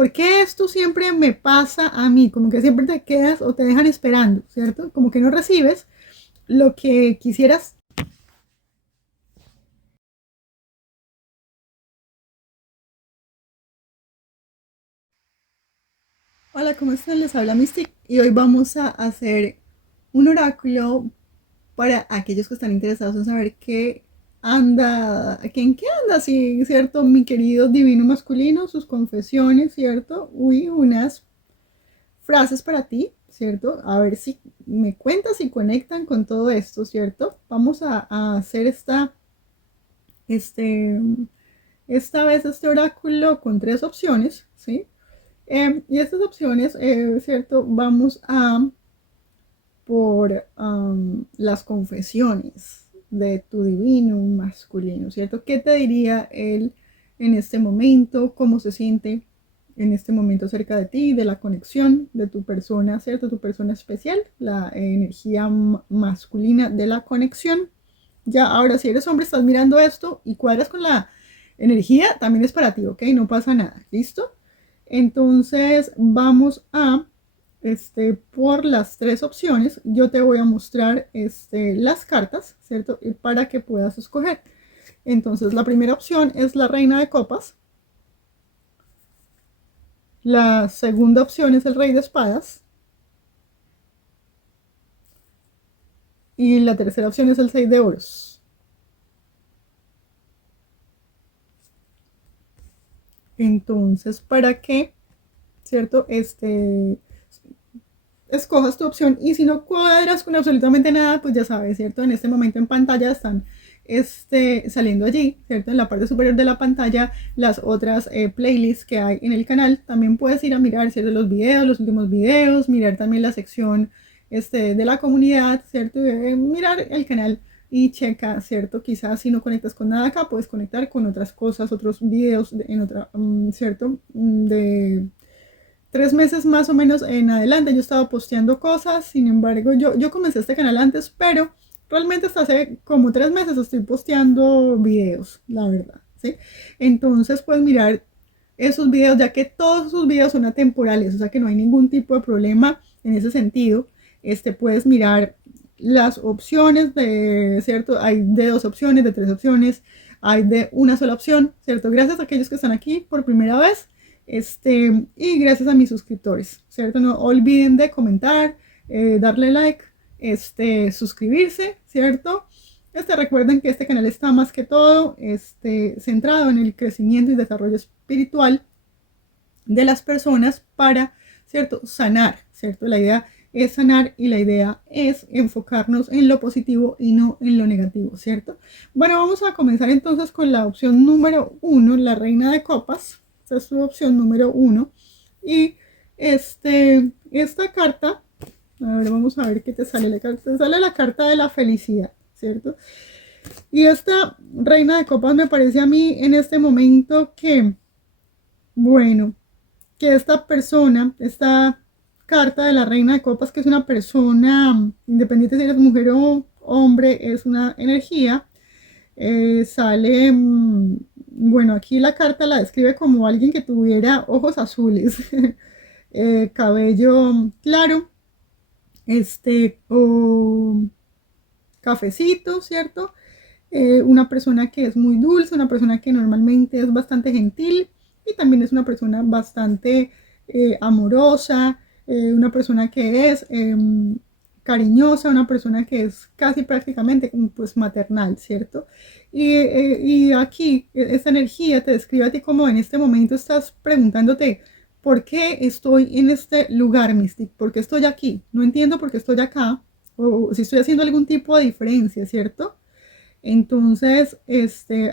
¿por qué esto siempre me pasa a mí? Como que siempre te quedas o te dejan esperando, ¿cierto? Como que no recibes lo que quisieras. Hola, ¿cómo están? Les habla Mystic y hoy vamos a hacer un oráculo para aquellos que están interesados en saber qué anda, en qué anda, sí, ¿cierto? Mi querido divino masculino, sus confesiones, ¿cierto? Uy, unas frases para ti, ¿cierto? A ver si me cuentas si conectan con todo esto, ¿cierto? Vamos a hacer este, esta vez este oráculo con tres opciones, ¿sí? Y estas opciones, ¿cierto? Vamos a por las confesiones de tu divino masculino, ¿cierto? ¿Qué te diría él en este momento? ¿Cómo se siente en este momento cerca de ti, de la conexión de tu persona, ¿cierto? Tu persona especial, la energía masculina de la conexión. Ya, ahora si eres hombre, estás mirando esto y cuadras con la energía, también es para ti, ¿ok? No pasa nada, ¿listo? Entonces vamos a, por las tres opciones, yo te voy a mostrar las cartas, ¿cierto? Y para que puedas escoger. Entonces la primera opción es la reina de copas. La segunda opción es el rey de espadas. Y la tercera opción es el 6 de oros. Entonces, para que, ¿cierto? Escojas tu opción y si no cuadras con absolutamente nada, pues ya sabes, ¿cierto? En este momento en pantalla están saliendo allí, ¿cierto? En la parte superior de la pantalla las otras playlists que hay en el canal. También puedes ir a mirar, ¿cierto? Los videos, los últimos videos, mirar también la sección de la comunidad, ¿cierto? Mirar el canal y checa, ¿cierto? Quizás si no conectas con nada acá, puedes conectar con otras cosas, otros videos en otra, ¿cierto? De 3 meses más o menos en adelante yo estaba posteando cosas, sin embargo yo comencé este canal antes, pero realmente hasta hace como 3 meses estoy posteando videos, la verdad, ¿sí? Entonces puedes mirar esos videos, ya que todos esos videos son atemporales, o sea que no hay ningún tipo de problema en ese sentido. Puedes mirar las opciones de, ¿cierto? Hay de 2 opciones, de 3 opciones, hay de una sola opción, ¿cierto? Gracias a aquellos que están aquí por primera vez. Y gracias a mis suscriptores, ¿cierto? No olviden de comentar, darle like, suscribirse, ¿cierto? Recuerden que este canal está más que todo centrado en el crecimiento y desarrollo espiritual de las personas para, ¿cierto? Sanar, ¿cierto? La idea es sanar y la idea es enfocarnos en lo positivo y no en lo negativo, ¿cierto? Bueno, vamos a comenzar entonces con la opción número 1, la reina de copas. Esta es su opción número 1. Y esta carta, a ver, vamos a ver qué te sale. Te sale la carta de la felicidad, ¿cierto? Y esta reina de copas me parece a mí en este momento que, bueno, que esta persona, esta carta de la reina de copas, que es una persona, independiente si eres mujer o hombre, es una energía, sale, bueno, aquí la carta la describe como alguien que tuviera ojos azules, cabello claro, o cafecito, ¿cierto? Una persona que es muy dulce, una persona que normalmente es bastante gentil y también es una persona bastante amorosa, una persona que es cariñosa, una persona que es casi prácticamente pues maternal, ¿cierto? Y aquí esta energía te describe a ti como en este momento estás preguntándote, ¿por qué estoy en este lugar, Mystic? ¿Por qué estoy aquí? No entiendo por qué estoy acá, o si estoy haciendo algún tipo de diferencia, ¿cierto? Entonces,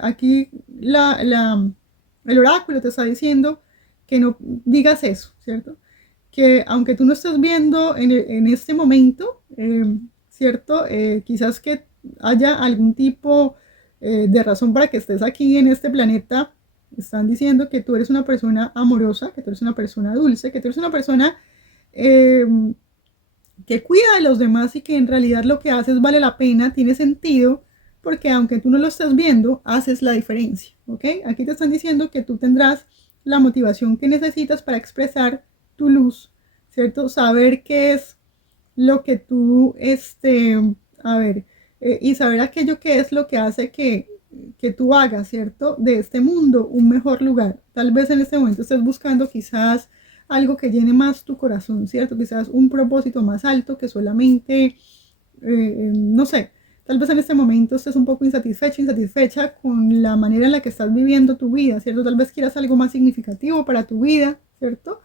aquí el oráculo te está diciendo que no digas eso, ¿cierto? Que aunque tú no estés viendo en este momento, ¿cierto? Quizás que haya algún tipo de razón para que estés aquí en este planeta. Están diciendo que tú eres una persona amorosa, que tú eres una persona dulce, que tú eres una persona eh, que cuida de los demás y que en realidad lo que haces vale la pena, tiene sentido, porque aunque tú no lo estés viendo, haces la diferencia, ¿ok? Aquí te están diciendo que tú tendrás la motivación que necesitas para expresar tu luz, ¿cierto? Saber qué es lo que tú, y saber aquello que es lo que hace que tú hagas, ¿cierto? De este mundo un mejor lugar. Tal vez en este momento estés buscando quizás algo que llene más tu corazón, ¿cierto? Quizás un propósito más alto que solamente, no sé, tal vez en este momento estés un poco insatisfecha con la manera en la que estás viviendo tu vida, ¿cierto? Tal vez quieras algo más significativo para tu vida, ¿cierto?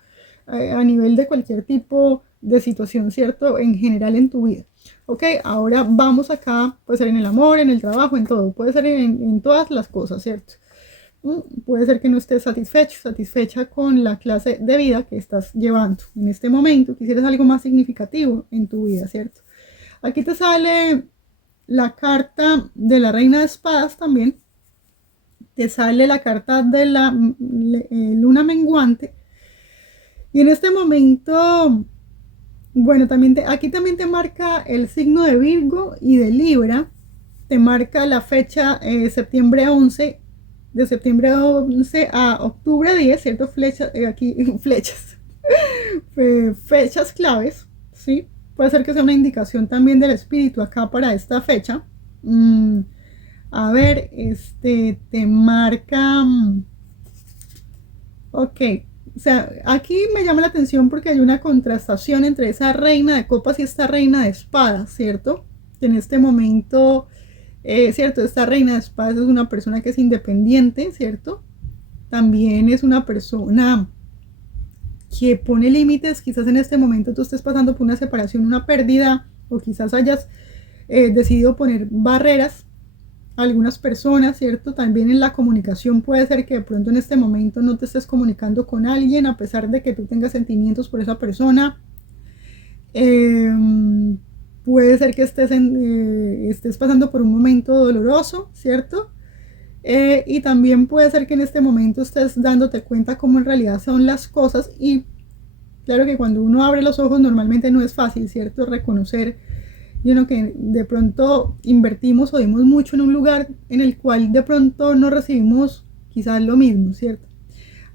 A nivel de cualquier tipo de situación, ¿cierto? En general en tu vida. Ok, ahora vamos acá, puede ser en el amor, en el trabajo, en todo, puede ser en todas las cosas, ¿cierto? Puede ser que no estés satisfecha con la clase de vida que estás llevando en este momento, quisieras algo más significativo en tu vida, ¿cierto? Aquí te sale la carta de la Reina de Espadas también, te sale la carta de la luna menguante, y en este momento, bueno, aquí también te marca el signo de Virgo y de Libra, te marca la fecha septiembre 11, de septiembre 11 a octubre 10, ¿cierto? Aquí flechas, fechas claves, ¿sí? Puede ser que sea una indicación también del espíritu acá para esta fecha. A ver, te marca, ok, o sea, aquí me llama la atención porque hay una contrastación entre esa reina de copas y esta reina de espadas, ¿cierto? Que en este momento, ¿cierto? Esta reina de espadas es una persona que es independiente, ¿cierto? También es una persona que pone límites. Quizás en este momento tú estés pasando por una separación, una pérdida, o quizás hayas decidido poner barreras a algunas personas, ¿cierto? También en la comunicación puede ser que de pronto en este momento no te estés comunicando con alguien a pesar de que tú tengas sentimientos por esa persona. Puede ser que estés pasando por un momento doloroso, ¿cierto? Y también puede ser que en este momento estés dándote cuenta cómo en realidad son las cosas, y claro que cuando uno abre los ojos normalmente no es fácil, ¿cierto? Reconocer que de pronto invertimos o dimos mucho en un lugar en el cual de pronto no recibimos quizás lo mismo, ¿cierto?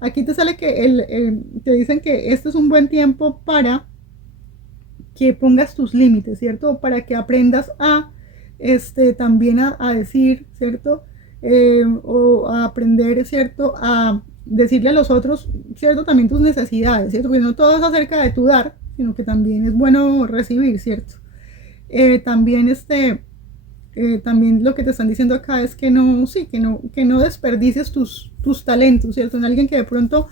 Aquí te sale que te dicen que este es un buen tiempo para que pongas tus límites, ¿cierto? Para que aprendas a también a decir, ¿cierto? O a aprender, ¿cierto? A decirle a los otros, ¿cierto? También tus necesidades, ¿cierto? Porque no todo es acerca de tu dar, sino que también es bueno recibir, ¿cierto? También también lo que te están diciendo acá es que no desperdicies tus talentos, ¿cierto? En alguien que de pronto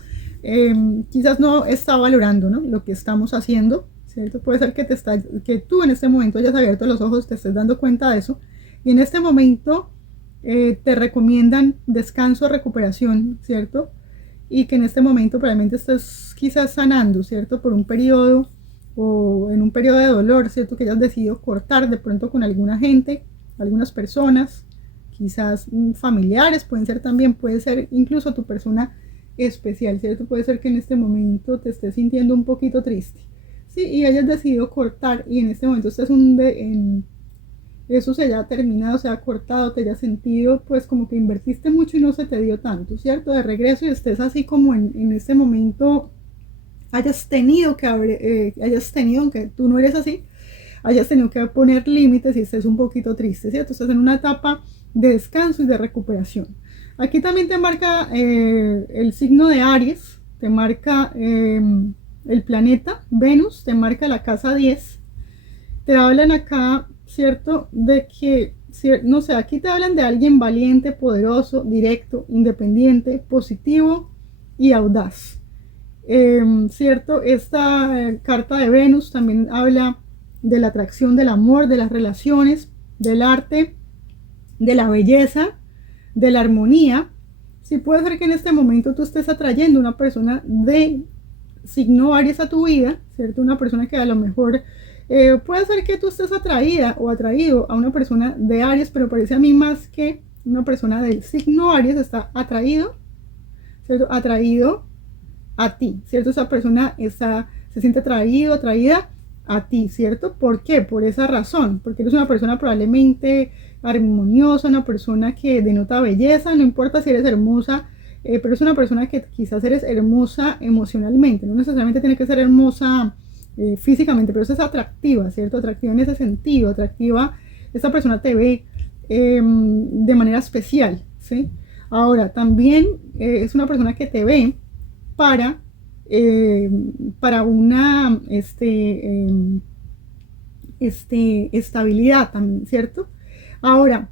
quizás no está valorando, ¿no? Lo que estamos haciendo, ¿cierto? Puede ser que tú en este momento hayas abierto los ojos, te estés dando cuenta de eso, y en este momento te recomiendan descanso, recuperación, ¿cierto? Y que en este momento probablemente estés quizás sanando, ¿cierto? Por un periodo o en un periodo de dolor, ¿cierto? Que hayas decidido cortar de pronto con alguna gente, algunas personas, quizás familiares, puede ser incluso tu persona especial, ¿cierto? Puede ser que en este momento te estés sintiendo un poquito triste, ¿sí? Y hayas decidido cortar, y en este momento estés eso se haya terminado, se haya cortado, te hayas sentido pues como que invertiste mucho y no se te dio tanto, ¿cierto? De regreso, y estés así como en este momento hayas tenido, aunque tú no eres así, hayas tenido que poner límites y estés un poquito triste, ¿cierto? Estás en una etapa de descanso y de recuperación. Aquí también te marca el signo de Aries, te marca el planeta Venus, te marca la casa 10, te hablan acá, ¿cierto? De que, no sé, aquí te hablan de alguien valiente, poderoso, directo, independiente, positivo y audaz. ¿Cierto? Esta carta de Venus también habla de la atracción, del amor, de las relaciones, del arte, de la belleza, de la armonía. Sí, puede ser que en este momento tú estés atrayendo una persona de signo Aries a tu vida, ¿cierto? Una persona que a lo mejor puede ser que tú estés atraída o atraído a una persona de Aries, pero parece a mí más que una persona del signo Aries está atraído, ¿cierto? Atraído a ti, ¿cierto? Esa persona se siente atraída a ti, ¿cierto? ¿Por qué? Por esa razón, porque eres una persona probablemente armoniosa, una persona que denota belleza, no importa si eres hermosa pero es una persona que quizás eres hermosa emocionalmente, no necesariamente tiene que ser hermosa físicamente, pero es atractiva, ¿cierto? Atractiva en ese sentido, atractiva, esta persona te ve de manera especial, ¿sí? Ahora, también es una persona que te ve para, eh, para una estabilidad también, ¿cierto? Ahora,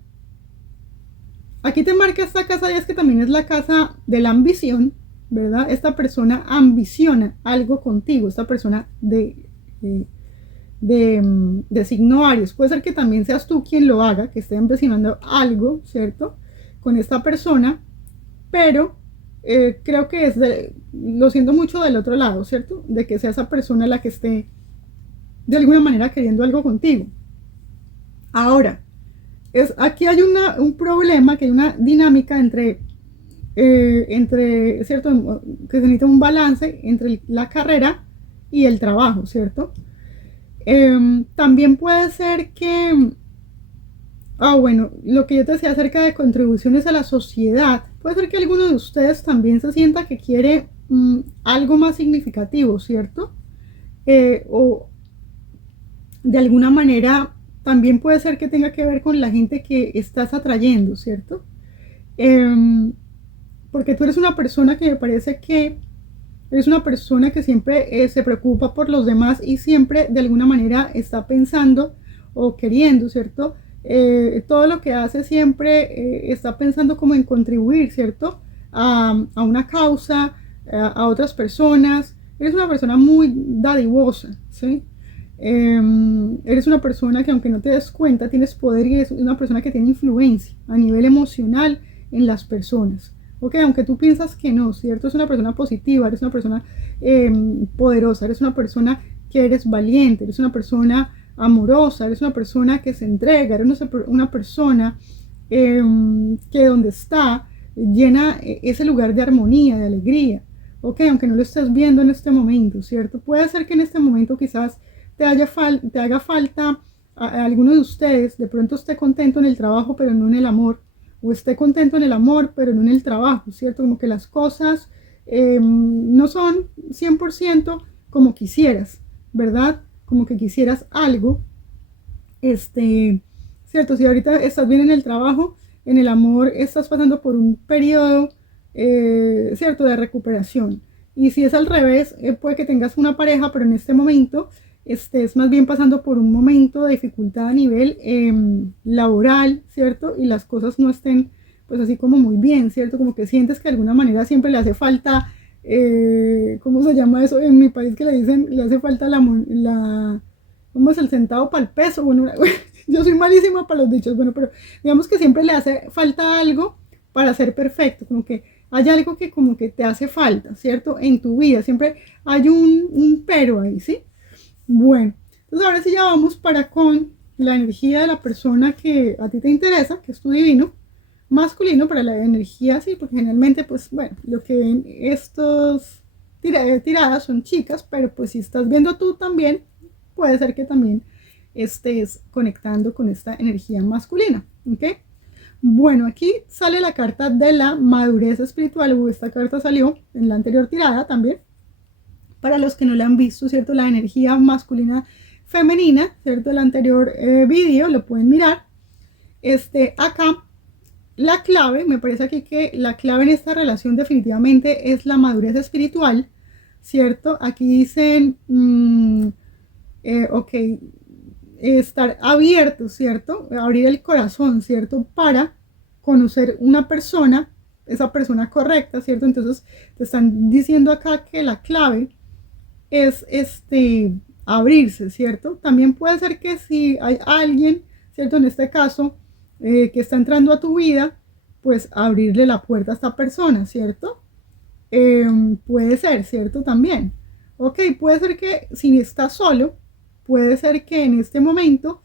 aquí te marca esta casa 10 que también es la casa de la ambición, ¿verdad? Esta persona ambiciona algo contigo, esta persona de signo Aries. Puede ser que también seas tú quien lo haga, que esté ambicionando algo, ¿cierto? Con esta persona, pero creo que lo siento mucho del otro lado, ¿cierto? De que sea esa persona la que esté de alguna manera queriendo algo contigo. Ahora, aquí hay un problema, que hay una dinámica ¿cierto? Que se necesita un balance entre la carrera y el trabajo, ¿cierto? También puede ser que, bueno, lo que yo te decía acerca de contribuciones a la sociedad, puede ser que alguno de ustedes también se sienta que quiere algo más significativo, ¿cierto? O de alguna manera también puede ser que tenga que ver con la gente que estás atrayendo, ¿cierto? Porque tú eres una persona que me parece que eres una persona que siempre se preocupa por los demás y siempre de alguna manera está pensando o queriendo, ¿cierto? Todo lo que hace siempre está pensando como en contribuir, ¿cierto? A una causa, a otras personas. Eres una persona muy dadivosa, ¿sí? Eres una persona que aunque no te des cuenta tienes poder y eres una persona que tiene influencia a nivel emocional en las personas. Ok, aunque tú piensas que no, ¿cierto? Es una persona positiva, eres una persona poderosa, eres una persona que eres valiente, eres una persona amorosa, eres una persona que se entrega, eres una persona que donde está llena ese lugar de armonía, de alegría. Ok, aunque no lo estés viendo en este momento, ¿cierto? Puede ser que en este momento quizás te haga falta a alguno de ustedes, de pronto esté contento en el trabajo, pero no en el amor, o esté contento en el amor, pero no en el trabajo, ¿cierto? Como que las cosas no son 100% como quisieras, ¿verdad? Como que quisieras algo, ¿cierto? Si ahorita estás bien en el trabajo, en el amor estás pasando por un periodo, ¿cierto? De recuperación. Y si es al revés, puede que tengas una pareja, pero en este momento estés más bien pasando por un momento de dificultad a nivel laboral, ¿cierto? Y las cosas no estén, pues así como muy bien, ¿cierto? Como que sientes que de alguna manera siempre le hace falta, ¿cómo se llama eso? En mi país que le dicen, le hace falta ¿cómo es el centavo para el peso? Bueno, yo soy malísima para los dichos, bueno, pero digamos que siempre le hace falta algo para ser perfecto, como que hay algo que como que te hace falta, ¿cierto? En tu vida, siempre hay un pero ahí, ¿sí? Bueno, entonces ahora sí ya vamos para con la energía de la persona que a ti te interesa, que es tu divino masculino, para la energía, sí, porque generalmente, pues, bueno, lo que ven estos tiradas son chicas, pero pues si estás viendo tú también, puede ser que también estés conectando con esta energía masculina, ¿ok? Bueno, aquí sale la carta de la madurez espiritual, esta carta salió en la anterior tirada también. Para los que no la han visto, ¿cierto? La energía masculina femenina, ¿cierto? El anterior vídeo lo pueden mirar. Acá la clave, me parece aquí que la clave en esta relación definitivamente es la madurez espiritual, ¿cierto? Aquí dicen, ok, estar abierto, ¿cierto? Abrir el corazón, ¿cierto? Para conocer una persona, esa persona correcta, ¿cierto? Entonces te están diciendo acá que la clave es abrirse, ¿cierto? También puede ser que si hay alguien, ¿cierto? En este caso, que está entrando a tu vida, pues abrirle la puerta a esta persona, ¿cierto? Puede ser, ¿cierto? También. Ok, puede ser que si estás solo, puede ser que en este momento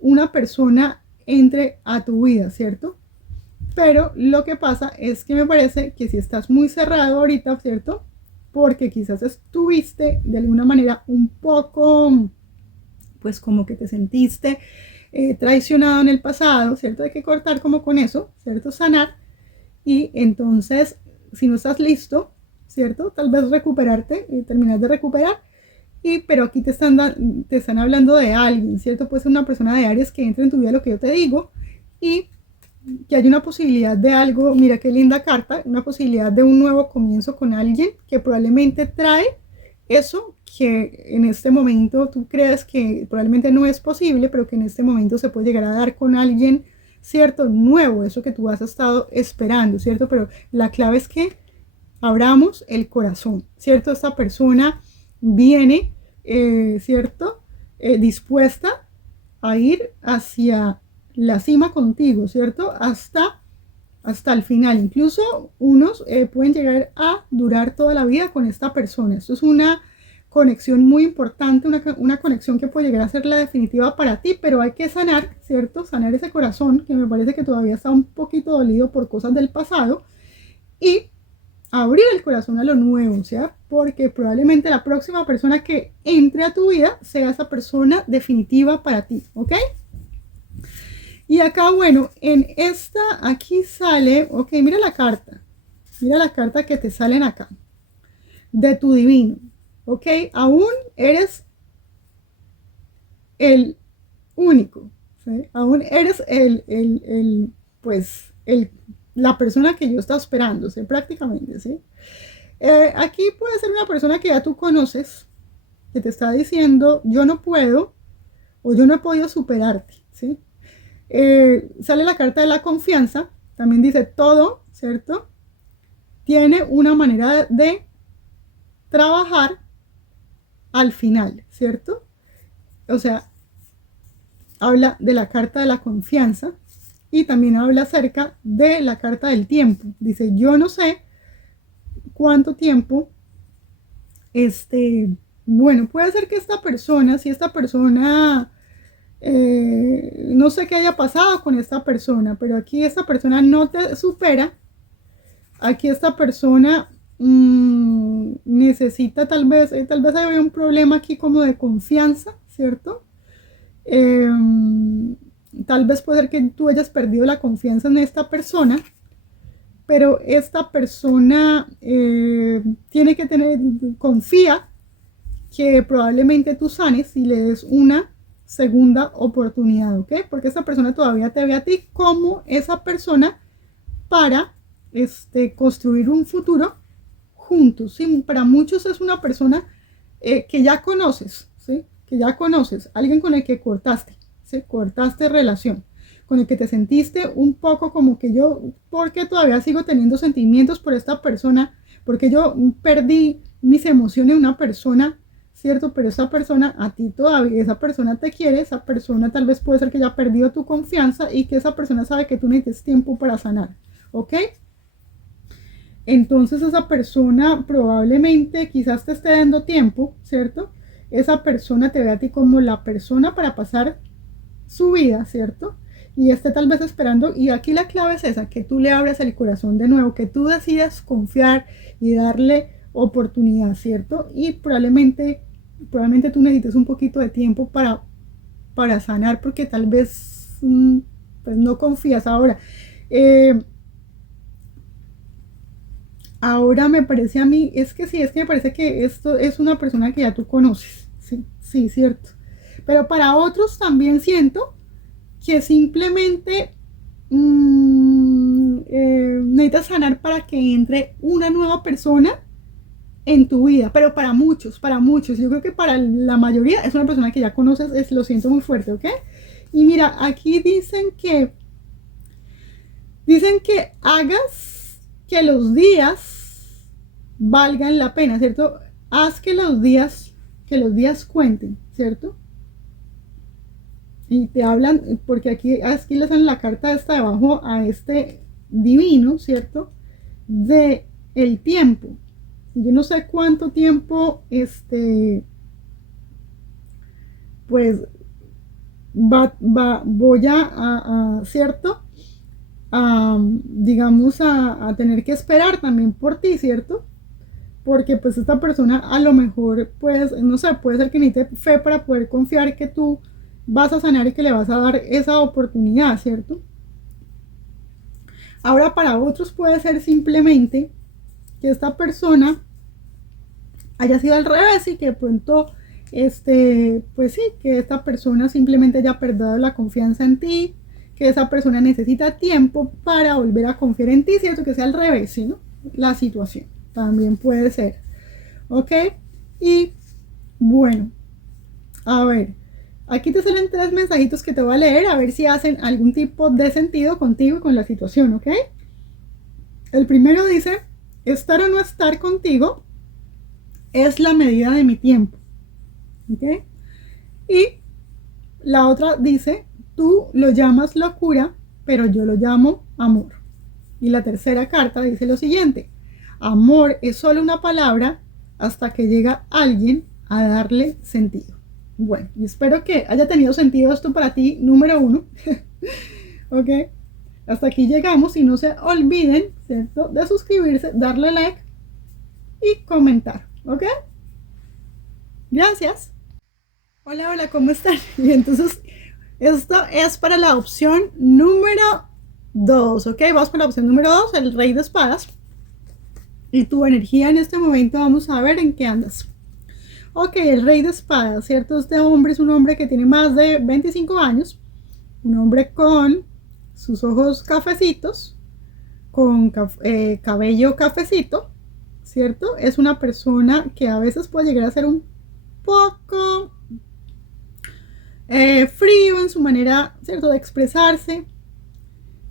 una persona entre a tu vida, ¿cierto? Pero lo que pasa es que me parece que si estás muy cerrado ahorita, ¿cierto? Porque quizás estuviste de alguna manera un poco, pues como que te sentiste traicionado en el pasado, ¿cierto? Hay que cortar como con eso, ¿cierto? Sanar. Y entonces si no estás listo, ¿cierto? Tal vez recuperarte y terminar de recuperar. Pero aquí te están hablando de alguien, ¿cierto? Puede ser una persona de Aries que entre en tu vida, lo que yo te digo, y que hay una posibilidad de algo, mira qué linda carta, una posibilidad de un nuevo comienzo con alguien que probablemente trae eso que en este momento tú crees que probablemente no es posible, pero que en este momento se puede llegar a dar con alguien, ¿cierto? Nuevo, eso que tú has estado esperando, ¿cierto? Pero la clave es que abramos el corazón, ¿cierto? Esta persona viene, ¿cierto? Dispuesta a ir hacia la cima contigo, ¿cierto? Hasta el final. Incluso unos pueden llegar a durar toda la vida con esta persona. Esto es una conexión muy importante, una conexión que puede llegar a ser la definitiva para ti, pero hay que sanar, ¿cierto? Sanar ese corazón que me parece que todavía está un poquito dolido por cosas del pasado y abrir el corazón a lo nuevo, o sea, porque probablemente la próxima persona que entre a tu vida sea esa persona definitiva para ti, ¿ok? Y acá, bueno, en esta, aquí sale, ok, mira la carta que te salen acá, de tu divino, ok, aún eres el único, ¿sí? Aún eres la persona que yo estaba esperando, ¿sí? Prácticamente, ¿sí? Aquí puede ser una persona que ya tú conoces, que te está diciendo, yo no puedo, o yo no he podido superarte, ¿sí? Sale la carta de la confianza, también dice todo, ¿cierto? Tiene una manera de trabajar al final, ¿cierto? O sea, habla de la carta de la confianza y también habla acerca de la carta del tiempo. Dice, yo no sé cuánto tiempo, bueno, puede ser que esta persona, si esta persona, no sé qué haya pasado con esta persona, pero aquí esta persona no te supera, aquí esta persona necesita tal vez hay un problema aquí como de confianza, ¿cierto? Tal vez puede ser que tú hayas perdido la confianza en esta persona, pero esta persona tiene que confía que probablemente tú sanes y le des una segunda oportunidad, ¿ok? Porque esta persona todavía te ve a ti como esa persona para construir un futuro juntos, ¿sí? Para muchos es una persona que ya conoces, ¿sí? Que ya conoces, alguien con el que cortaste, ¿sí? Cortaste relación, con el que te sentiste un poco como que yo, porque todavía sigo teniendo sentimientos por esta persona, porque yo perdí mis emociones en una persona, ¿cierto? Pero esa persona a ti todavía, esa persona te quiere, esa persona tal vez puede ser que ya ha perdido tu confianza y que esa persona sabe que tú necesitas tiempo para sanar, ¿ok? Entonces esa persona probablemente quizás te esté dando tiempo, ¿cierto? Esa persona te ve a ti como la persona para pasar su vida, ¿cierto? Y esté tal vez esperando, y aquí la clave es esa, que tú le abras el corazón de nuevo, que tú decidas confiar y darle oportunidad, ¿cierto? Y probablemente tú necesites un poquito de tiempo para sanar, porque tal vez pues no confías ahora. Ahora me parece a mí, es que me parece que esto es una persona que ya tú conoces, sí, sí, cierto. Pero para otros también siento que simplemente necesitas sanar para que entre una nueva persona en tu vida, pero para muchos, yo creo que para la mayoría es una persona que ya conoces, lo siento muy fuerte, ¿ok? Y mira, aquí dicen que hagas que los días valgan la pena, ¿cierto? Haz que los días cuenten, ¿cierto? Y te hablan, porque aquí les dan la carta esta debajo a este divino, ¿cierto? De el tiempo. Yo no sé cuánto tiempo, pues, voy ¿cierto? Digamos, a tener que esperar también por ti, ¿cierto? Porque pues esta persona a lo mejor, pues, no sé, puede ser que necesite fe para poder confiar que tú vas a sanar y que le vas a dar esa oportunidad, ¿cierto? Ahora para otros puede ser simplemente que esta persona haya sido al revés y que de pronto, pues sí, que esta persona simplemente haya perdido la confianza en ti, que esa persona necesita tiempo para volver a confiar en ti, ¿cierto? Que sea al revés, ¿sí, no? La situación también puede ser, ¿ok? Y bueno, a ver, aquí te salen 3 mensajitos que te voy a leer, a ver si hacen algún tipo de sentido contigo y con la situación, ¿ok? El primero dice, estar o no estar contigo es la medida de mi tiempo, ¿ok? Y la otra dice, tú lo llamas locura, pero yo lo llamo amor. Y la tercera carta dice lo siguiente, amor es solo una palabra hasta que llega alguien a darle sentido. Bueno, y espero que haya tenido sentido esto para ti, número 1. ¿Ok? Hasta aquí llegamos y no se olviden, ¿cierto? De suscribirse, darle like y comentar. ¿Ok? Gracias. Hola, hola, ¿cómo están? Y entonces, esto es para la opción número 2, ¿ok? Vamos con la opción número 2, el rey de espadas. Y tu energía en este momento, vamos a ver en qué andas. Ok, el rey de espadas, ¿cierto? Este hombre es un hombre que tiene más de 25 años. Un hombre con sus ojos cafecitos, con cabello cafecito, ¿cierto? Es una persona que a veces puede llegar a ser un poco frío en su manera, ¿cierto?, de expresarse.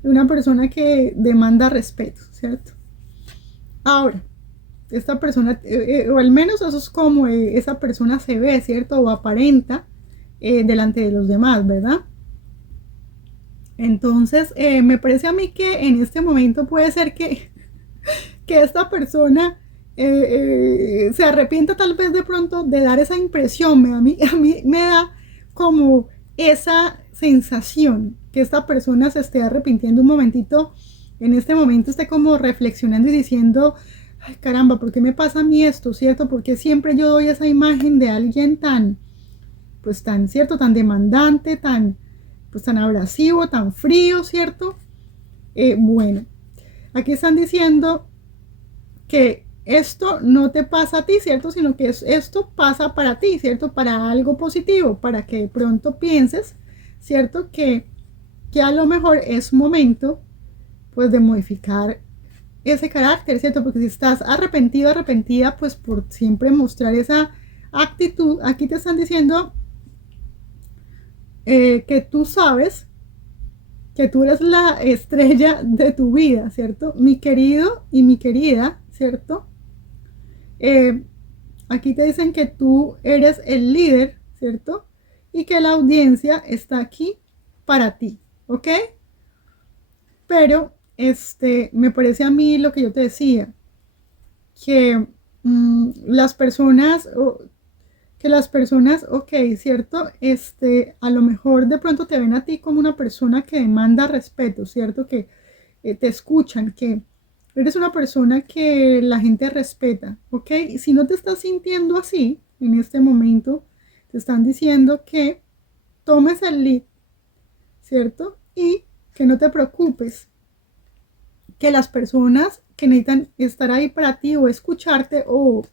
Una persona que demanda respeto, ¿cierto? Ahora, esta persona, o al menos eso es como esa persona se ve, ¿cierto? O aparenta delante de los demás, ¿verdad? Entonces, me parece a mí que en este momento puede ser que esta persona se arrepienta tal vez de pronto de dar esa impresión. A mí me da como esa sensación que esta persona se esté arrepintiendo un momentito, en este momento esté como reflexionando y diciendo, ay caramba, ¿por qué me pasa a mí esto, cierto? Porque siempre yo doy esa imagen de alguien tan, pues tan, cierto, tan demandante, tan, pues tan abrasivo, tan frío, cierto. Bueno, aquí están diciendo que esto no te pasa a ti, ¿cierto? Sino que esto pasa para ti, ¿cierto? Para algo positivo, para que de pronto pienses, ¿cierto? Que a lo mejor es momento, pues, de modificar ese carácter, ¿cierto? Porque si estás arrepentido, arrepentida, pues por siempre mostrar esa actitud, aquí te están diciendo que tú sabes que tú eres la estrella de tu vida, ¿cierto? Mi querido y mi querida, ¿cierto? Eh, aquí te dicen que tú eres el líder, ¿cierto? Y que la audiencia está aquí para ti, ¿ok? Pero, me parece a mí lo que yo te decía, que las personas, que las personas, ok, ¿cierto? A lo mejor de pronto te ven a ti como una persona que demanda respeto, ¿cierto? Que te escuchan, que eres una persona que la gente respeta, ¿ok? Y si no te estás sintiendo así en este momento, te están diciendo que tomes el lead, ¿cierto? Y que no te preocupes, que las personas que necesitan estar ahí para ti o escucharte o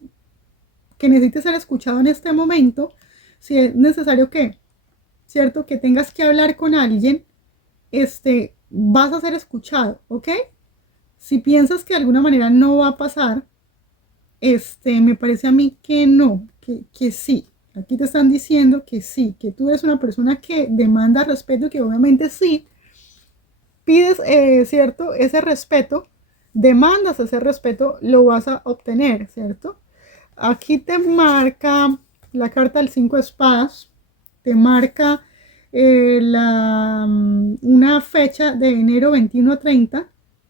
que necesites ser escuchado en este momento, si es necesario que, ¿cierto? Que tengas que hablar con alguien, vas a ser escuchado, ¿ok? Si piensas que de alguna manera no va a pasar, me parece a mí que no, que sí. Aquí te están diciendo que sí, que tú eres una persona que demanda respeto y que obviamente sí, pides, ¿cierto? Ese respeto, demandas ese respeto, lo vas a obtener, ¿cierto? Aquí te marca la carta del 5 de espadas, te marca una fecha de enero 21 a 30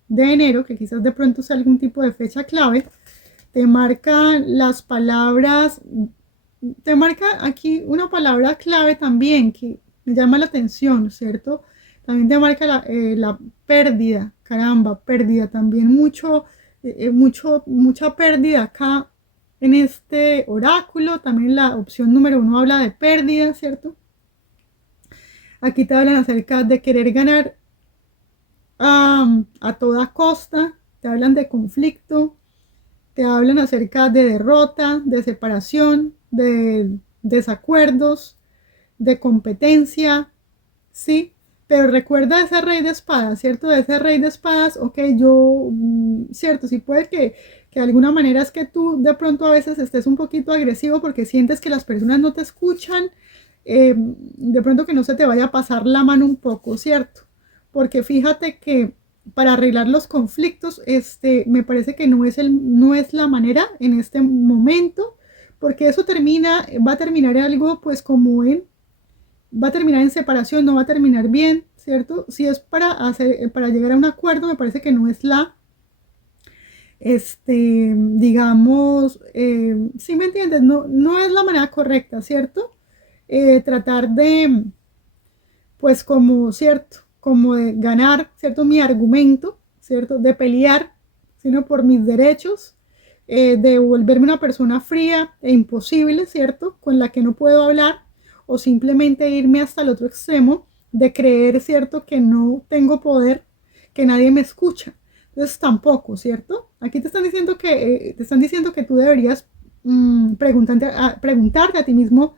de enero, que quizás de pronto sea algún tipo de fecha clave, te marca las palabras, te marca aquí una palabra clave también que me llama la atención, ¿cierto? También te marca la pérdida, caramba, pérdida también, mucha pérdida acá en este oráculo. También la opción número 1 habla de pérdida, ¿cierto? Aquí te hablan acerca de querer ganar a toda costa, te hablan de conflicto, te hablan acerca de derrota, de separación, de desacuerdos, de competencia, ¿sí? Pero recuerda ese rey de espadas, ¿cierto? De ese rey de espadas, ok, yo, cierto, sí puede que de alguna manera es que tú de pronto a veces estés un poquito agresivo porque sientes que las personas no te escuchan, de pronto que no se te vaya a pasar la mano un poco, ¿cierto? Porque fíjate que para arreglar los conflictos, me parece que no es la manera en este momento, porque eso va a terminar algo pues como va a terminar en separación, no va a terminar bien, ¿cierto? Si es para llegar a un acuerdo, me parece que no es digamos, si me entiendes, no es la manera correcta, ¿cierto? Tratar de, pues como, ¿cierto? Como de ganar, ¿cierto? Mi argumento, ¿cierto? De pelear, sino por mis derechos, de volverme una persona fría e imposible, ¿cierto? Con la que no puedo hablar, o simplemente irme hasta el otro extremo de creer, ¿cierto? Que no tengo poder, que nadie me escucha. Entonces tampoco, ¿cierto? Aquí te están diciendo que tú deberías preguntarte a ti mismo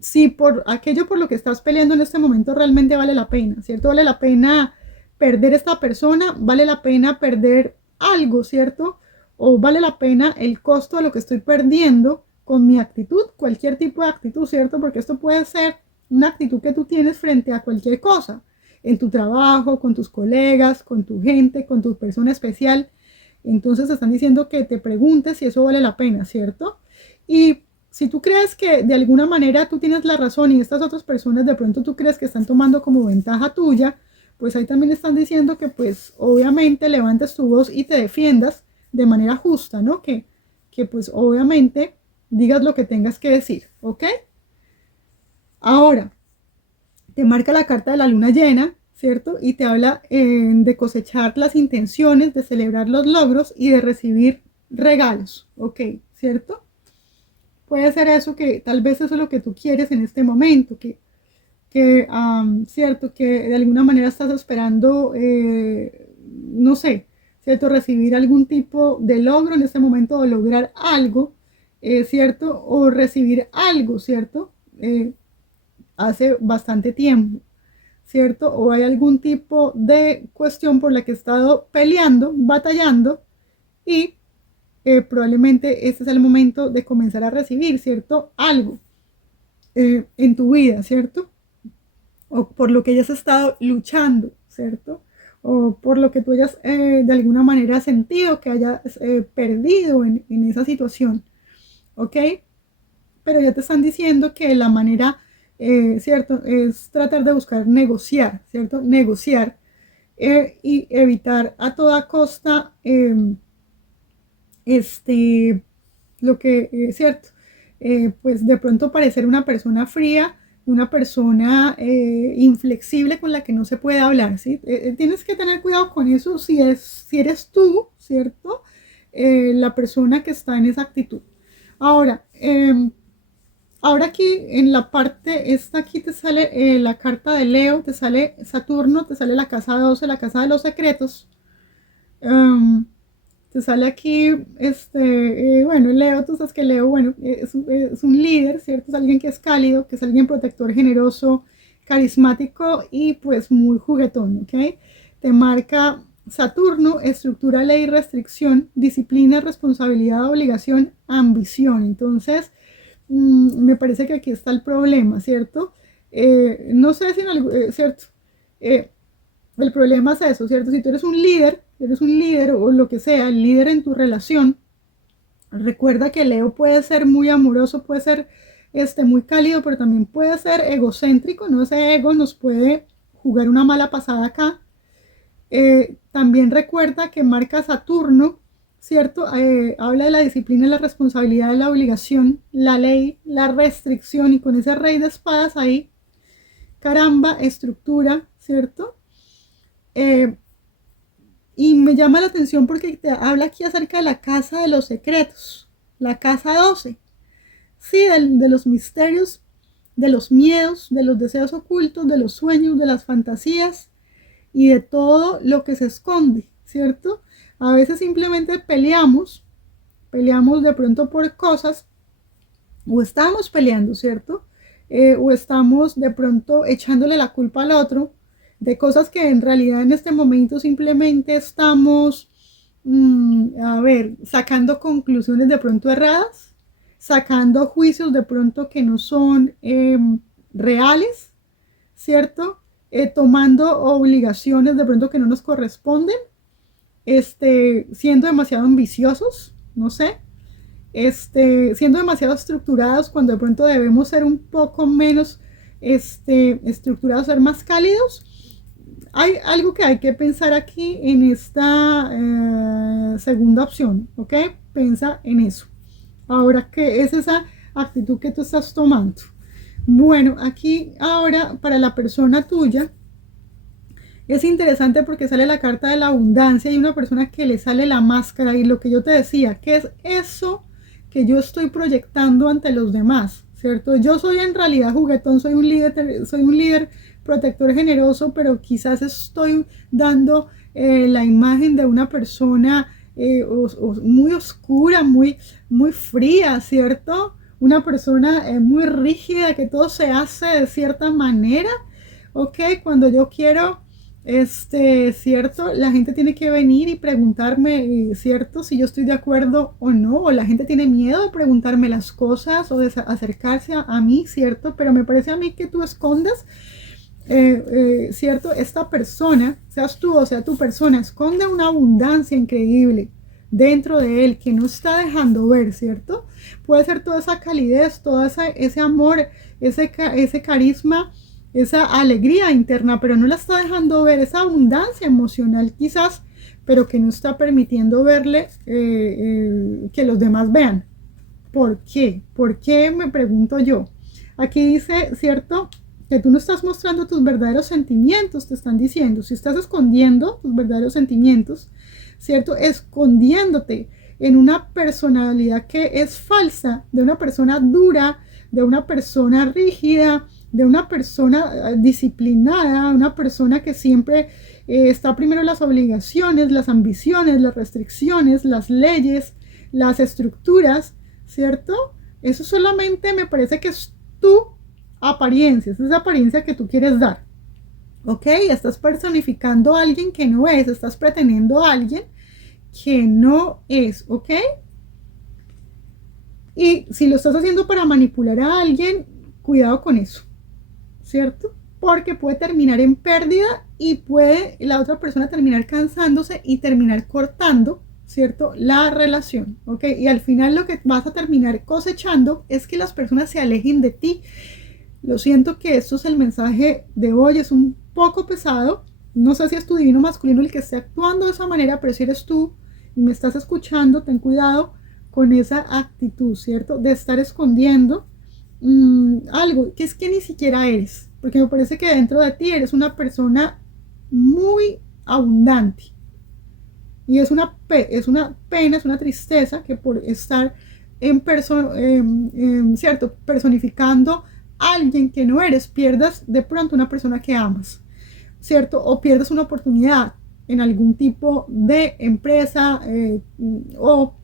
si por aquello por lo que estás peleando en este momento realmente vale la pena, ¿cierto? Vale la pena perder esta persona, vale la pena perder algo, ¿cierto? O vale la pena el costo de lo que estoy perdiendo con mi actitud, cualquier tipo de actitud, ¿cierto? Porque esto puede ser una actitud que tú tienes frente a cualquier cosa, en tu trabajo, con tus colegas, con tu gente, con tu persona especial. Entonces están diciendo que te preguntes si eso vale la pena, ¿cierto? Y si tú crees que de alguna manera tú tienes la razón y estas otras personas de pronto tú crees que están tomando como ventaja tuya, pues ahí también están diciendo que pues obviamente levantes tu voz y te defiendas de manera justa, ¿no? Que pues obviamente digas lo que tengas que decir, ¿ok? Ahora, te marca la carta de la luna llena, ¿cierto? Y te habla de cosechar las intenciones, de celebrar los logros y de recibir regalos, ¿ok? ¿Cierto? Puede ser eso que tal vez eso es lo que tú quieres en este momento, cierto, que de alguna manera estás esperando, no sé, cierto, recibir algún tipo de logro en este momento o lograr algo, cierto, o recibir algo, cierto, hace bastante tiempo, cierto, o hay algún tipo de cuestión por la que he estado peleando, batallando y probablemente este es el momento de comenzar a recibir, ¿cierto? Algo en tu vida, ¿cierto? O por lo que hayas estado luchando, ¿cierto? O por lo que tú hayas de alguna manera sentido que hayas perdido en esa situación, ¿ok? Pero ya te están diciendo que la manera, ¿cierto? Es tratar de buscar negociar, ¿cierto? Negociar y evitar a toda costa lo que es cierto, pues de pronto parecer una persona fría, una persona inflexible con la que no se puede hablar, ¿sí? Tienes que tener cuidado con eso si eres tú, ¿cierto? La persona que está en esa actitud. Ahora, ahora aquí en la parte, esta aquí te sale la carta de Leo, te sale Saturno, te sale la casa 12, la casa de los secretos. Te sale aquí, bueno, Leo, tú sabes que Leo, bueno, es un líder, ¿cierto? Es alguien que es cálido, que es alguien protector, generoso, carismático y pues muy juguetón, ¿ok? Te marca Saturno, estructura, ley, restricción, disciplina, responsabilidad, obligación, ambición. Entonces, me parece que aquí está el problema, ¿cierto? No sé si en algo, ¿cierto? El problema es eso, ¿cierto? Si tú eres un líder o lo que sea, el líder en tu relación, recuerda que Leo puede ser muy amoroso, puede ser muy cálido, pero también puede ser egocéntrico, ¿no? Ese ego nos puede jugar una mala pasada acá. También recuerda que marca Saturno, ¿cierto? Habla de la disciplina, la responsabilidad, la obligación, la ley, la restricción y con ese rey de espadas ahí, caramba, estructura, ¿cierto? Y me llama la atención porque te habla aquí acerca de la casa de los secretos, la casa 12. Sí, de los misterios, de los miedos, de los deseos ocultos, de los sueños, de las fantasías y de todo lo que se esconde, ¿cierto? A veces simplemente peleamos de pronto por cosas, o estamos peleando, ¿cierto? O estamos de pronto echándole la culpa al otro de cosas que en realidad en este momento simplemente estamos, a ver, sacando conclusiones de pronto erradas, sacando juicios de pronto que no son reales, ¿cierto? Tomando obligaciones de pronto que no nos corresponden, siendo demasiado ambiciosos, no sé, siendo demasiado estructurados cuando de pronto debemos ser un poco menos estructurados, ser más cálidos. Hay algo que hay que pensar aquí en esta segunda opción, ¿ok? Piensa en eso. Ahora, ¿qué es esa actitud que tú estás tomando? Bueno, aquí ahora para la persona tuya es interesante porque sale la carta de la abundancia y una persona que le sale la máscara y lo que yo te decía, ¿qué es eso que yo estoy proyectando ante los demás? ¿Cierto? Yo soy en realidad juguetón, soy un líder protector generoso, pero quizás estoy dando la imagen de una persona muy oscura, muy fría, ¿cierto? Una persona muy rígida, que todo se hace de cierta manera, ¿ok? Cuando yo quiero cierto, la gente tiene que venir y preguntarme, cierto, si yo estoy de acuerdo o no, o la gente tiene miedo de preguntarme las cosas o de acercarse a mí, cierto, pero me parece a mí que tú escondes, cierto, esta persona, seas tú o sea tu persona, esconde una abundancia increíble dentro de él que no está dejando ver, cierto, puede ser toda esa calidez, todo ese amor, ese carisma, esa alegría interna, pero no la está dejando ver, esa abundancia emocional quizás, pero que no está permitiendo verle que los demás vean. ¿Por qué? ¿Por qué? Me pregunto yo. Aquí dice, ¿cierto? Que tú no estás mostrando tus verdaderos sentimientos, te están diciendo. Si estás escondiendo tus verdaderos sentimientos, ¿cierto? Escondiéndote en una personalidad que es falsa, de una persona dura, de una persona rígida, de una persona disciplinada, una persona que siempre está primero las obligaciones, las ambiciones, las restricciones, las leyes, las estructuras, ¿cierto? Eso solamente me parece que es tu apariencia, es esa apariencia que tú quieres dar, ¿ok? Estás personificando a alguien que no es, estás pretendiendo a alguien que no es, ¿ok? Y si lo estás haciendo para manipular a alguien, cuidado con eso, ¿cierto? Porque puede terminar en pérdida y puede la otra persona terminar cansándose y terminar cortando, ¿cierto? La relación, ¿ok? Y al final lo que vas a terminar cosechando es que las personas se alejen de ti. Lo siento que esto es el mensaje de hoy, es un poco pesado. No sé si es tu divino masculino el que esté actuando de esa manera, pero si eres tú y me estás escuchando, ten cuidado con esa actitud, ¿cierto? De estar escondiendo algo que es que ni siquiera eres, porque me parece que dentro de ti eres una persona muy abundante y es una pena, es una tristeza que por estar cierto, personificando a alguien que no eres, pierdas de pronto una persona que amas, cierto, o pierdas una oportunidad en algún tipo de empresa o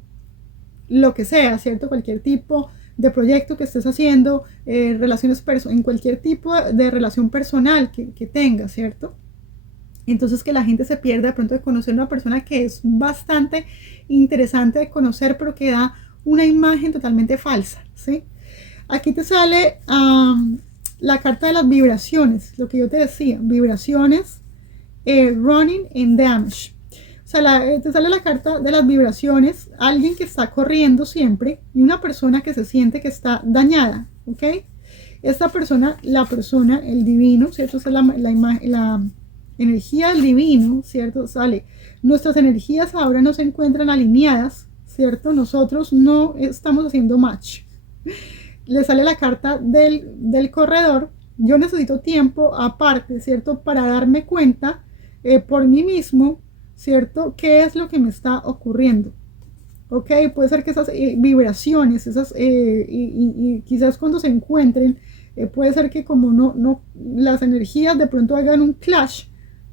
lo que sea, cierto, cualquier tipo de proyecto que estés haciendo, en cualquier tipo de relación personal que tengas, ¿cierto? Entonces que la gente se pierda de pronto de conocer una persona que es bastante interesante de conocer, pero que da una imagen totalmente falsa, ¿sí? Aquí te sale la carta de las vibraciones, lo que yo te decía, vibraciones, running and damage. O sea, te sale la carta de las vibraciones, alguien que está corriendo siempre y una persona que se siente que está dañada, ¿ok? Esta persona, el divino, ¿cierto? Esa es la energía del divino, ¿cierto? Sale, nuestras energías ahora no se encuentran alineadas, ¿cierto? Nosotros no estamos haciendo match. Le sale la carta del corredor. Yo necesito tiempo aparte, ¿cierto? Para darme cuenta por mí mismo, ¿cierto? ¿Qué es lo que me está ocurriendo? ¿Ok? Puede ser que esas vibraciones, y quizás cuando se encuentren, puede ser que como no, las energías de pronto hagan un clash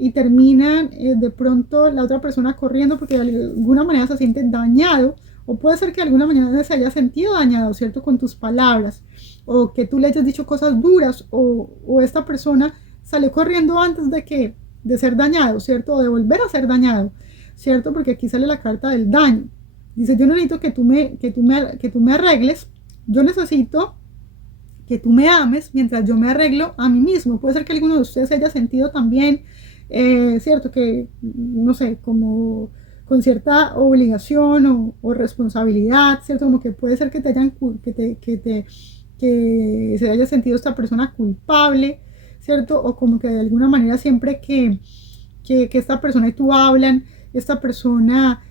y terminan de pronto la otra persona corriendo porque de alguna manera se siente dañado, o puede ser que de alguna manera se haya sentido dañado, ¿cierto? Con tus palabras, o que tú le hayas dicho cosas duras, o esta persona salió corriendo antes de ser dañado, ¿cierto? O de volver a ser dañado, ¿cierto? Porque aquí sale la carta del daño. Dice, yo no necesito que tú me arregles, yo necesito que tú me ames mientras yo me arreglo a mí mismo. Puede ser que alguno de ustedes se haya sentido también, cierto, que, no sé, como con cierta obligación o responsabilidad, cierto, como que puede ser que te hayan, que se haya sentido esta persona culpable, cierto, o como que de alguna manera siempre que esta persona y tú hablan, esta persona,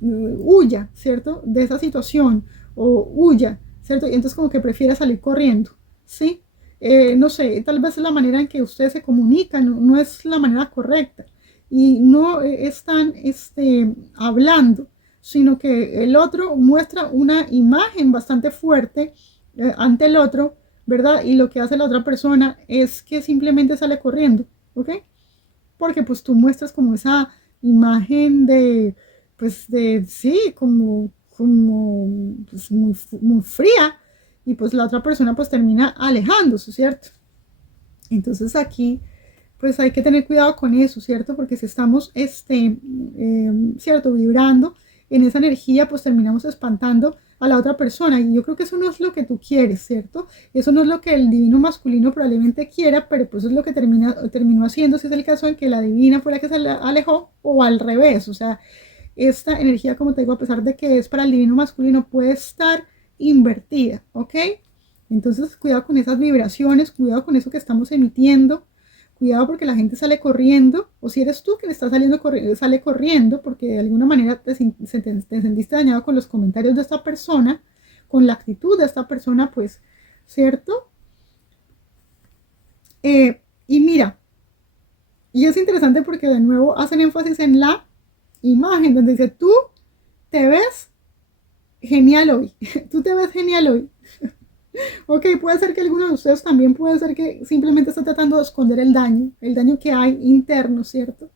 huya, cierto, de esa situación, o huya, ¿cierto? Y entonces como que prefiere salir corriendo, ¿sí? No sé, tal vez la manera en que ustedes se comunican no es la manera correcta y no están hablando, sino que el otro muestra una imagen bastante fuerte ante el otro, ¿verdad? Y lo que hace la otra persona es que simplemente sale corriendo, ¿ok? Porque pues tú muestras como esa imagen pues sí, como pues, muy fría, y pues la otra persona pues termina alejándose, ¿cierto? Entonces aquí pues hay que tener cuidado con eso, ¿cierto? Porque si estamos, ¿cierto? Vibrando en esa energía, pues terminamos espantando a la otra persona, y yo creo que eso no es lo que tú quieres, ¿cierto? Eso no es lo que el divino masculino probablemente quiera, pero pues es lo que terminó haciendo, si es el caso en que la divina fue la que se alejó, o al revés, o sea, esta energía, como te digo, a pesar de que es para el divino masculino, puede estar invertida, ¿ok? Entonces, cuidado con esas vibraciones, cuidado con eso que estamos emitiendo, cuidado porque la gente sale corriendo, o si eres tú quien está sale corriendo porque de alguna manera te sentiste dañado con los comentarios de esta persona, con la actitud de esta persona, pues, ¿cierto? Y mira, y es interesante porque de nuevo hacen énfasis en la imagen, donde dice, tú te ves genial hoy, tú te ves genial hoy. Ok, puede ser que alguno de ustedes también puede ser que simplemente está tratando de esconder el daño que hay interno, ¿cierto?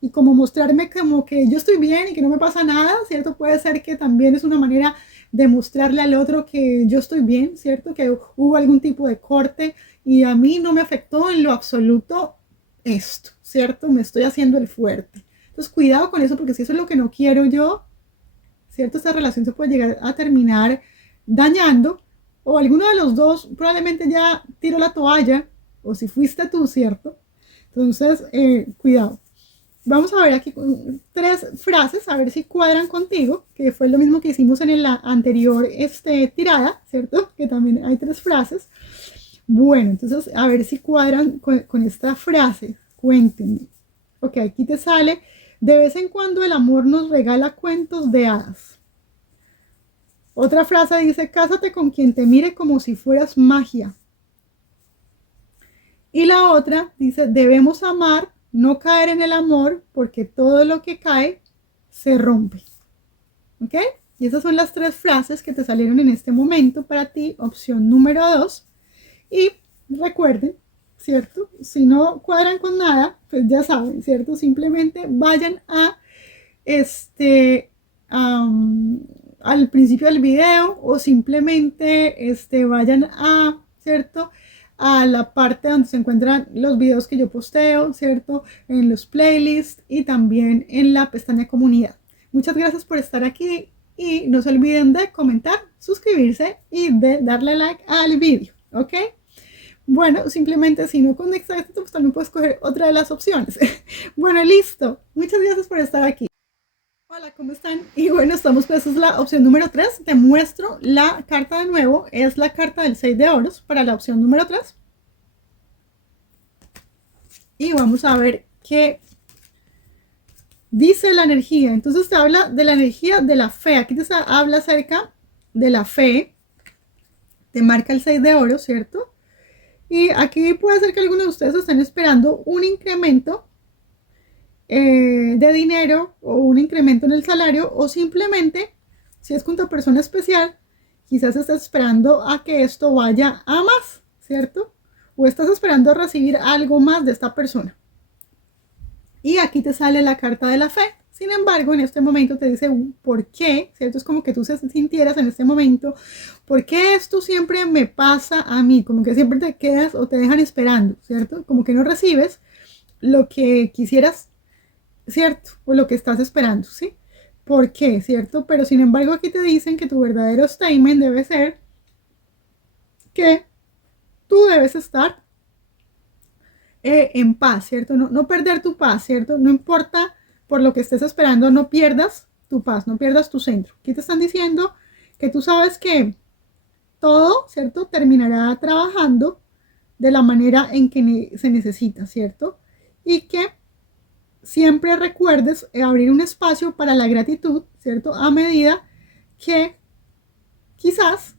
Y como mostrarme como que yo estoy bien y que no me pasa nada, ¿cierto? Puede ser que también es una manera de mostrarle al otro que yo estoy bien, ¿cierto? Que hubo algún tipo de corte y a mí no me afectó en lo absoluto esto, ¿cierto? Me estoy haciendo el fuerte. Entonces, cuidado con eso, porque si eso es lo que no quiero yo, ¿cierto? Esta relación se puede llegar a terminar dañando, o alguno de los dos probablemente ya tiró la toalla, o si fuiste tú, ¿cierto? Entonces, cuidado. Vamos a ver aquí 3 frases, a ver si cuadran contigo, que fue lo mismo que hicimos en la anterior tirada, ¿cierto? Que también hay 3 frases. Bueno, entonces, a ver si cuadran con esta frase. Cuéntenme. Ok, aquí te sale, de vez en cuando el amor nos regala cuentos de hadas. Otra frase dice, cásate con quien te mire como si fueras magia. Y la otra dice, debemos amar, no caer en el amor, porque todo lo que cae se rompe. ¿Ok? Y esas son las 3 frases que te salieron en este momento para ti, opción número 2. Y recuerden, ¿cierto? Si no cuadran con nada, pues ya saben, ¿cierto? Simplemente vayan a al principio del video, o simplemente vayan a, ¿cierto? A la parte donde se encuentran los videos que yo posteo, ¿cierto? En los playlists y también en la pestaña comunidad. Muchas gracias por estar aquí y no se olviden de comentar, suscribirse y de darle like al video, ¿ok? Bueno, simplemente si no conectas esto, pues también puedes coger otra de las opciones. Bueno, listo. Muchas gracias por estar aquí. Hola, ¿cómo están? Y bueno, estamos pues, es la opción número 3. Te muestro la carta de nuevo. Es la carta del 6 de oros para la opción número 3. Y vamos a ver qué dice la energía. Entonces te habla de la energía de la fe. Aquí te habla acerca de la fe. Te marca el 6 de oros, ¿cierto? Y aquí puede ser que algunos de ustedes estén esperando un incremento de dinero, o un incremento en el salario, o simplemente, si es con tu persona especial, quizás estás esperando a que esto vaya a más, ¿cierto? O estás esperando recibir algo más de esta persona. Y aquí te sale la carta de la fe. Sin embargo, en este momento te dice por qué, ¿cierto? Es como que tú sintieras en este momento, ¿por qué esto siempre me pasa a mí? Como que siempre te quedas o te dejan esperando, ¿cierto? Como que no recibes lo que quisieras, ¿cierto? O lo que estás esperando, ¿sí? ¿Por qué? ¿Cierto? Pero sin embargo aquí te dicen que tu verdadero statement debe ser que tú debes estar en paz, ¿cierto? No perder tu paz, ¿cierto? No importa por lo que estés esperando, no pierdas tu paz, no pierdas tu centro. Aquí te están diciendo que tú sabes que todo, ¿cierto? Terminará trabajando de la manera en que se necesita, ¿cierto? Y que siempre recuerdes abrir un espacio para la gratitud, ¿cierto? A medida que quizás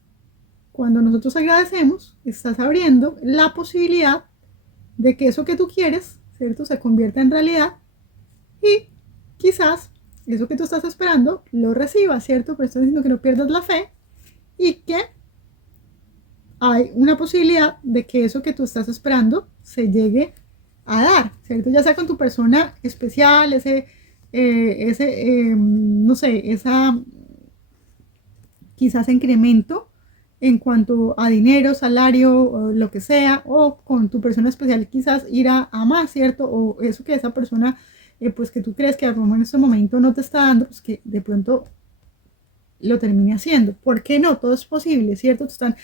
cuando nosotros agradecemos, estás abriendo la posibilidad de que eso que tú quieres, ¿cierto? Se convierta en realidad y quizás eso que tú estás esperando lo recibas, ¿cierto? Pero estás diciendo que no pierdas la fe y que hay una posibilidad de que eso que tú estás esperando se llegue a dar, ¿cierto? Ya sea con tu persona especial, no sé, esa quizás incremento en cuanto a dinero, salario, o lo que sea, o con tu persona especial quizás ir a más, ¿cierto? O eso que esa persona, pues que tú crees que en este momento no te está dando, pues que de pronto lo termine haciendo. ¿Por qué no? Todo es posible, ¿cierto? Te están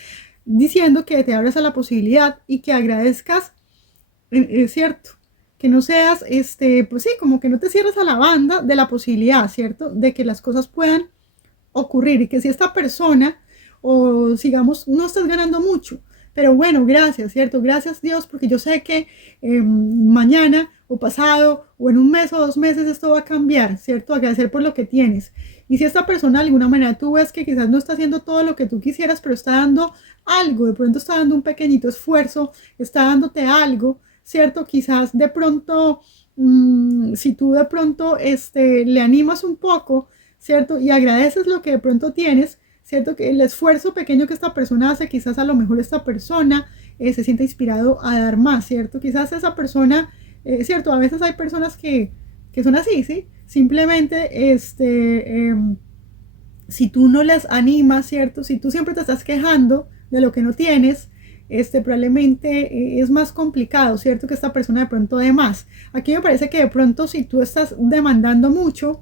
diciendo que te abras a la posibilidad y que agradezcas, es cierto, que no seas, pues sí, como que no te cierres a la banda de la posibilidad, ¿cierto? De que las cosas puedan ocurrir y que si esta persona o sigamos no estás ganando mucho, pero bueno, gracias, ¿cierto? Gracias Dios porque yo sé que mañana o pasado o en un mes o 2 meses esto va a cambiar, ¿cierto? Agradecer por lo que tienes. Y si esta persona de alguna manera tú ves que quizás no está haciendo todo lo que tú quisieras, pero está dando algo, de pronto está dando un pequeñito esfuerzo, está dándote algo, ¿cierto? Quizás de pronto, si tú de pronto le animas un poco, ¿cierto? Y agradeces lo que de pronto tienes, ¿cierto? Que el esfuerzo pequeño que esta persona hace, quizás a lo mejor esta persona se siente inspirado a dar más, ¿cierto? Quizás esa persona, ¿cierto? A veces hay personas que son así, ¿sí? Simplemente, si tú no les animas, ¿cierto? Si tú siempre te estás quejando de lo que no tienes, probablemente es más complicado, ¿cierto? Que esta persona de pronto dé más. Aquí me parece que de pronto si tú estás demandando mucho,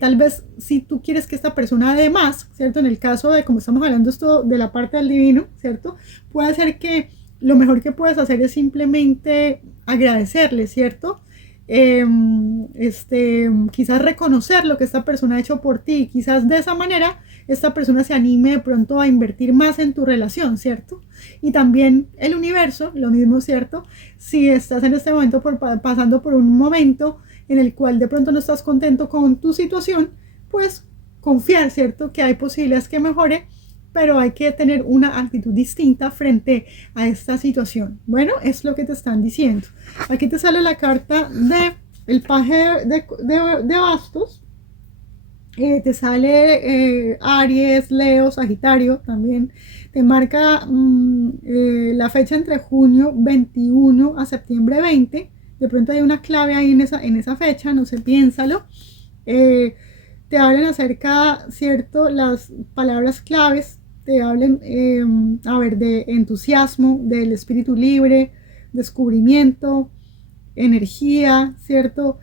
tal vez si tú quieres que esta persona dé más, ¿cierto? En el caso de, como estamos hablando esto de la parte del divino, ¿cierto? Puede ser que lo mejor que puedes hacer es simplemente agradecerle, ¿cierto? Quizás reconocer lo que esta persona ha hecho por ti, quizás de esa manera esta persona se anime de pronto a invertir más en tu relación, ¿cierto? Y también el universo, lo mismo, ¿cierto? Si estás en este momento pasando por un momento en el cual de pronto no estás contento con tu situación, pues confiar, ¿cierto? Que hay posibilidades que mejore, pero hay que tener una actitud distinta frente a esta situación. Bueno, es lo que te están diciendo. Aquí te sale la carta de el paje de bastos. Te sale Aries, Leo, Sagitario también. Te marca la fecha entre junio 21 a septiembre 20. De pronto hay una clave ahí en esa fecha, no sé, piénsalo. Te hablan acerca, ¿cierto? Las palabras claves te hablen, a ver, de entusiasmo, del espíritu libre, descubrimiento, energía, ¿cierto?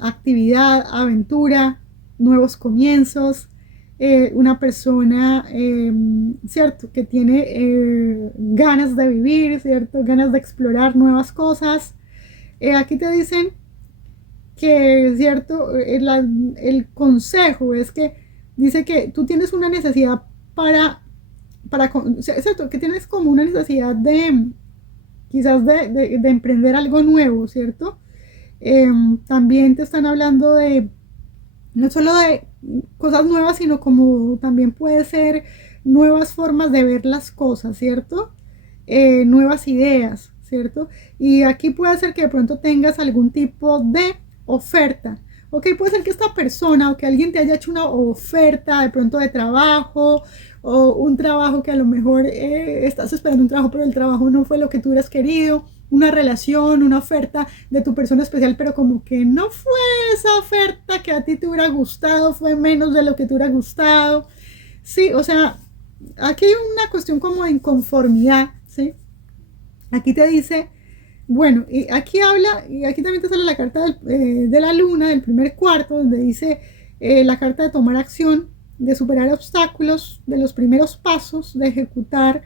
Actividad, aventura, nuevos comienzos, una persona, ¿cierto? Que tiene ganas de vivir, ¿cierto? Ganas de explorar nuevas cosas. Aquí te dicen que, ¿cierto? El consejo es que dice que tú tienes una necesidad ¿cierto? Que tienes como una necesidad de quizás de emprender algo nuevo, ¿cierto? También te están hablando de no solo de cosas nuevas, sino como también puede ser nuevas formas de ver las cosas, ¿cierto? Nuevas ideas, ¿cierto? Y aquí puede ser que de pronto tengas algún tipo de oferta. Ok, puede ser que esta persona o que alguien te haya hecho una oferta de pronto de trabajo o un trabajo que a lo mejor estás esperando un trabajo, pero el trabajo no fue lo que tú hubieras querido. una relación, una oferta de tu persona especial, pero como que no fue esa oferta que a ti te hubiera gustado, fue menos de lo que te hubiera gustado. Sí, o sea, aquí hay una cuestión como de inconformidad, ¿sí? Aquí te dice, bueno, y aquí habla, y aquí también te sale la carta de la luna, del primer cuarto, donde dice la carta de tomar acción, de superar obstáculos, de los primeros pasos, de ejecutar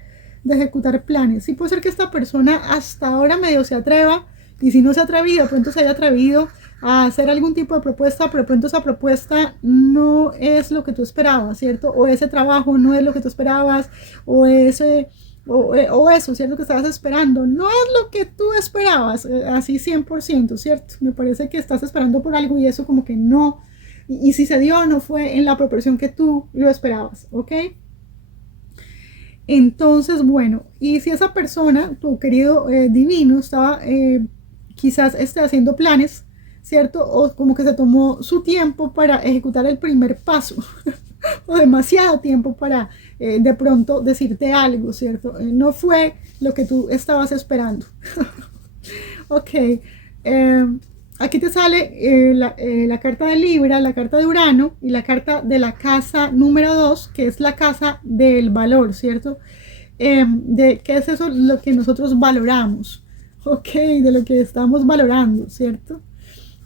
planes. Sí puede ser que esta persona hasta ahora medio se atreva, y si no se ha atrevido, de pronto se haya atrevido a hacer algún tipo de propuesta, pero de pronto esa propuesta no es lo que tú esperabas, ¿cierto? O ese trabajo no es lo que tú esperabas, o ese... O eso, ¿cierto? Que estabas esperando. No es lo que tú esperabas, así 100%, ¿cierto? Me parece que estás esperando por algo y eso como que no. Y si se dio, no fue en la proporción que tú lo esperabas, ¿ok? Entonces, bueno, y si esa persona, tu querido divino, estaba quizás haciendo planes, ¿cierto? O como que se tomó su tiempo para ejecutar el primer paso, o demasiado tiempo para de pronto decirte algo, ¿cierto? No fue lo que tú estabas esperando. Ok. Aquí te sale la carta de Libra, la carta de Urano y la carta de la casa número 2, que es la casa del valor, ¿cierto? De qué es eso lo que nosotros valoramos, ok, de lo que estamos valorando, ¿cierto?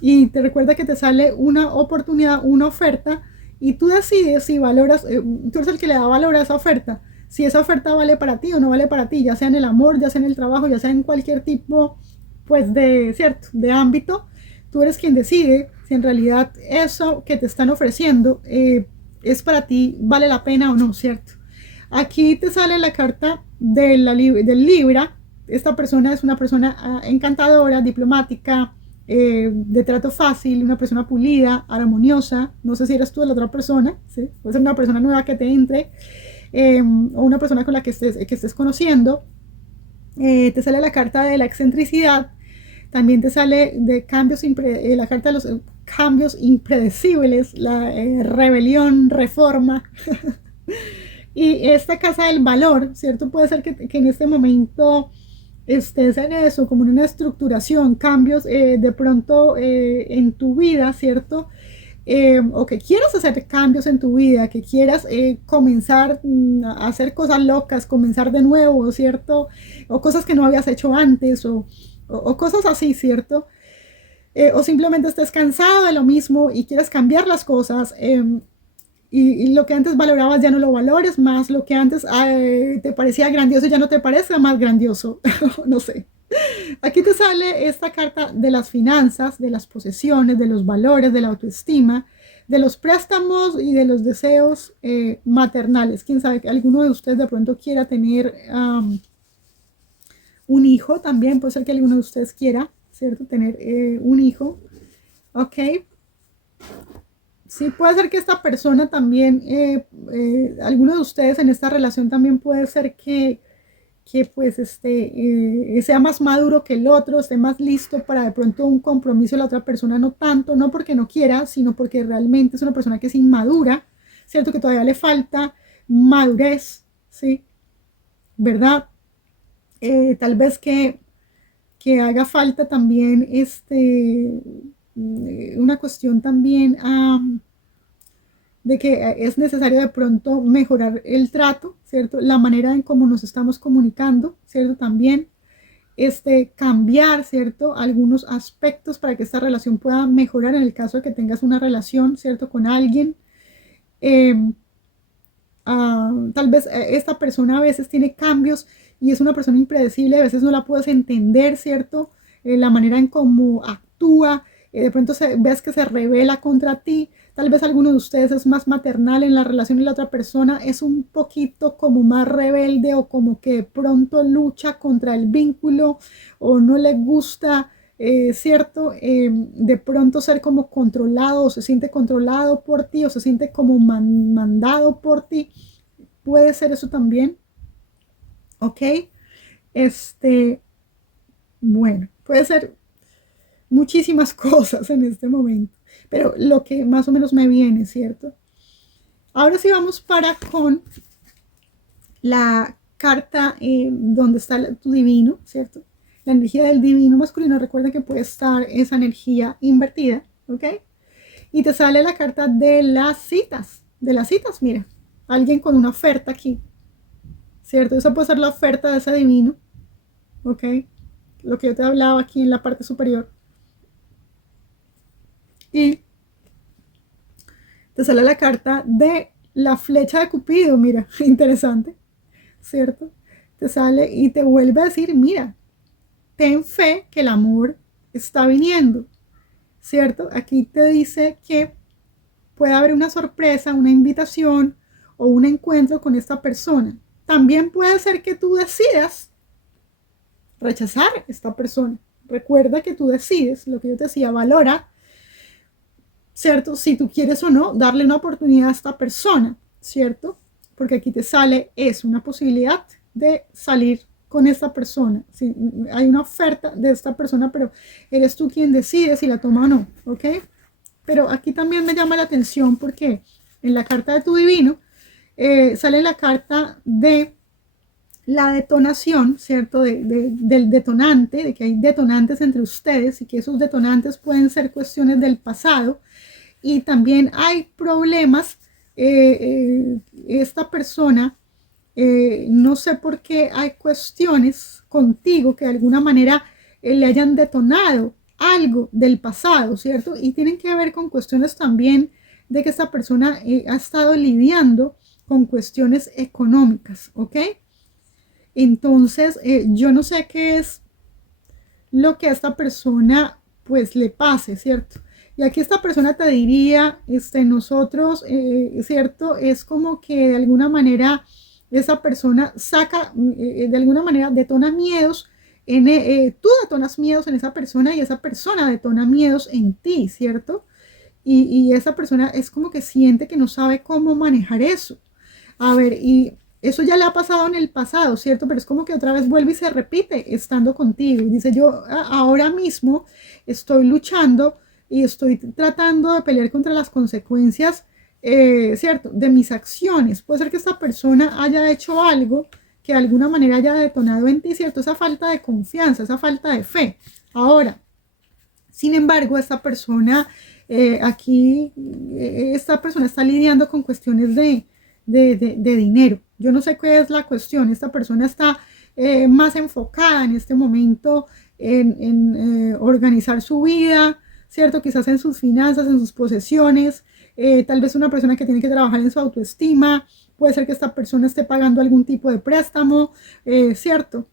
Y te recuerda que te sale una oportunidad, una oferta, y tú decides si valoras, tú eres el que le da valor a esa oferta, si esa oferta vale para ti o no vale para ti, ya sea en el amor, ya sea en el trabajo, ya sea en cualquier tipo, pues de, ¿cierto?, de ámbito. Tú eres quien decide si en realidad eso que te están ofreciendo es para ti, vale la pena o no, ¿cierto? Aquí te sale la carta del Libra. Esta persona es una persona encantadora, diplomática, de trato fácil, una persona pulida, armoniosa. No sé si eres tú de la otra persona, ¿sí? Puede ser una persona nueva que te entre, o una persona con la que estés conociendo. Te sale la carta de la excentricidad. También te sale de cambios, la carta de los cambios impredecibles, la rebelión, reforma. Y esta casa del valor, ¿cierto? Puede ser que en este momento estés en eso, como en una estructuración, cambios de pronto en tu vida, ¿cierto? O que quieras hacer cambios en tu vida, que quieras comenzar a hacer cosas locas, comenzar de nuevo, ¿cierto? O cosas que no habías hecho antes, o cosas así, ¿cierto? O simplemente estés cansado de lo mismo y quieres cambiar las cosas. Y lo que antes valorabas ya no lo valores más, lo que antes te parecía grandioso ya no te parece más grandioso, no sé. Aquí te sale esta carta de las finanzas, de las posesiones, de los valores, de la autoestima, de los préstamos y de los deseos maternales. Quién sabe que alguno de ustedes de pronto quiera tener un hijo también, puede ser que alguno de ustedes quiera, ¿cierto? Tener un hijo, ¿ok? Sí, puede ser que esta persona también, alguno de ustedes en esta relación también puede ser que pues sea más maduro que el otro, esté más listo para de pronto un compromiso, la otra persona no tanto, no porque no quiera, sino porque realmente es una persona que es inmadura, ¿cierto? Que todavía le falta madurez, ¿sí? ¿Verdad? Tal vez que haga falta también una cuestión también de que es necesario de pronto mejorar el trato, ¿cierto? La manera en cómo nos estamos comunicando, ¿cierto? También cambiar, ¿cierto? Algunos aspectos para que esta relación pueda mejorar en el caso de que tengas una relación, ¿cierto? Con alguien. Eh, Tal vez esta persona a veces tiene cambios y es una persona impredecible, a veces no la puedes entender, ¿cierto? La manera en cómo actúa, de pronto ves que se revela contra ti, tal vez alguno de ustedes es más maternal en la relación y la otra persona es un poquito como más rebelde o como que de pronto lucha contra el vínculo o no le gusta, ¿cierto? De pronto ser como controlado o se siente controlado por ti o se siente como mandado por ti. Puede ser eso también, ¿ok? Este, bueno, puede ser muchísimas cosas en este momento, pero lo que más o menos me viene, ¿cierto? Ahora sí vamos para con la carta donde está tu divino, ¿cierto? la energía del divino masculino, recuerda que puede estar esa energía invertida, ¿ok? Y te sale la carta de las citas, mira, alguien con una oferta aquí, ¿cierto? Esa puede ser la oferta de ese divino, ¿ok? Lo que yo te hablaba aquí en la parte superior. Y te sale la carta de la flecha de Cupido, mira, interesante, ¿cierto? Te sale y te vuelve a decir, mira, ten fe que el amor está viniendo, ¿cierto? Aquí te dice que puede haber una sorpresa, una invitación o un encuentro con esta persona. También puede ser que tú decidas rechazar a esta persona. Recuerda que tú decides, lo que yo te decía, valora, ¿cierto? Si tú quieres o no darle una oportunidad a esta persona, ¿cierto? Porque aquí te sale, es una posibilidad de salir con esta persona. Sí, hay una oferta de esta persona, pero eres tú quien decide si la toma o no, ¿ok? Pero aquí también me llama la atención porque en la carta de tu divino sale la carta de la detonación, ¿cierto? Del detonante, de que hay detonantes entre ustedes y que esos detonantes pueden ser cuestiones del pasado y también hay problemas. Esta persona, no sé por qué hay cuestiones contigo que de alguna manera le hayan detonado algo del pasado, ¿cierto? Y tienen que ver con cuestiones también de que esta persona ha estado lidiando con cuestiones económicas, ¿ok? Entonces, yo no sé qué es lo que a esta persona pues le pase, ¿cierto? Y aquí esta persona te diría, nosotros, ¿cierto? Es como que de alguna manera esa persona saca, de alguna manera detona miedos, tú detonas miedos en esa persona y esa persona detona miedos en ti, ¿cierto? Y esa persona es como que siente que no sabe cómo manejar eso. A ver, y eso ya le ha pasado en el pasado, ¿cierto? Pero es como que otra vez vuelve y se repite estando contigo. Y dice, yo ahora mismo estoy luchando y estoy tratando de pelear contra las consecuencias, ¿cierto? De mis acciones. Puede ser que esta persona haya hecho algo que de alguna manera haya detonado en ti, ¿cierto? Esa falta de confianza, esa falta de fe. Ahora, sin embargo, esta persona esta persona está lidiando con cuestiones de dinero. Yo no sé qué es la cuestión. Esta persona está más enfocada en este momento en organizar su vida, ¿cierto? Quizás en sus finanzas, en sus posesiones. Tal vez una persona que tiene que trabajar en su autoestima. Puede ser que esta persona esté pagando algún tipo de préstamo, ¿cierto?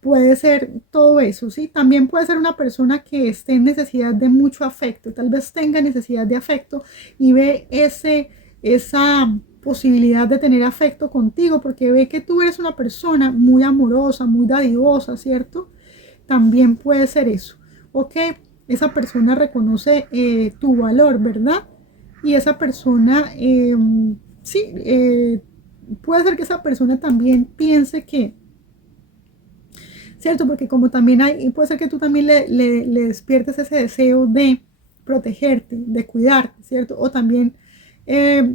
Puede ser todo eso, ¿sí? También puede ser una persona que esté en necesidad de mucho afecto, tal vez tenga necesidad de afecto y ve esa posibilidad de tener afecto contigo porque ve que tú eres una persona muy amorosa, muy dadivosa, ¿cierto? También puede ser eso, ¿ok? Esa persona reconoce tu valor, ¿verdad? Y esa persona, sí, puede ser que esa persona también piense que ¿cierto? Porque como también hay, puede ser que tú también le despiertes ese deseo de protegerte, de cuidarte, ¿cierto? O también, eh,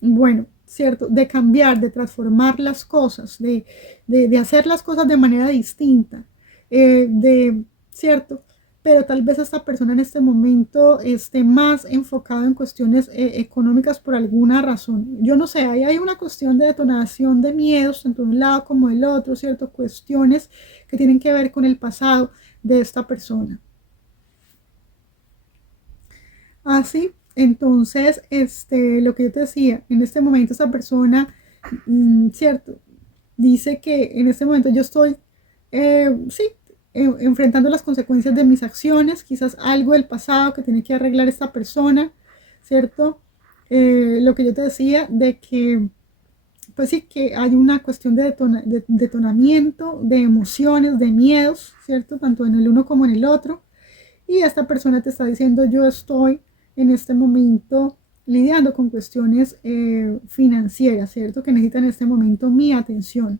bueno, ¿cierto? De cambiar, de transformar las cosas, de hacer las cosas de manera distinta, ¿cierto? Pero tal vez esta persona en este momento esté más enfocada en cuestiones económicas por alguna razón. Yo no sé, ahí hay una cuestión de detonación de miedos, tanto de un lado como del otro, ¿cierto? Cuestiones que tienen que ver con el pasado de esta persona. Así, entonces, lo que yo te decía, en este momento esta persona, ¿cierto? Dice que en este momento yo estoy, sí, enfrentando las consecuencias de mis acciones, quizás algo del pasado que tiene que arreglar esta persona, ¿cierto? Lo que yo te decía de que, pues sí, que hay una cuestión de detonamiento, de emociones, de miedos, ¿cierto? Tanto en el uno como en el otro. Y esta persona te está diciendo, yo estoy en este momento lidiando con cuestiones financieras, ¿cierto? Que necesitan en este momento mi atención.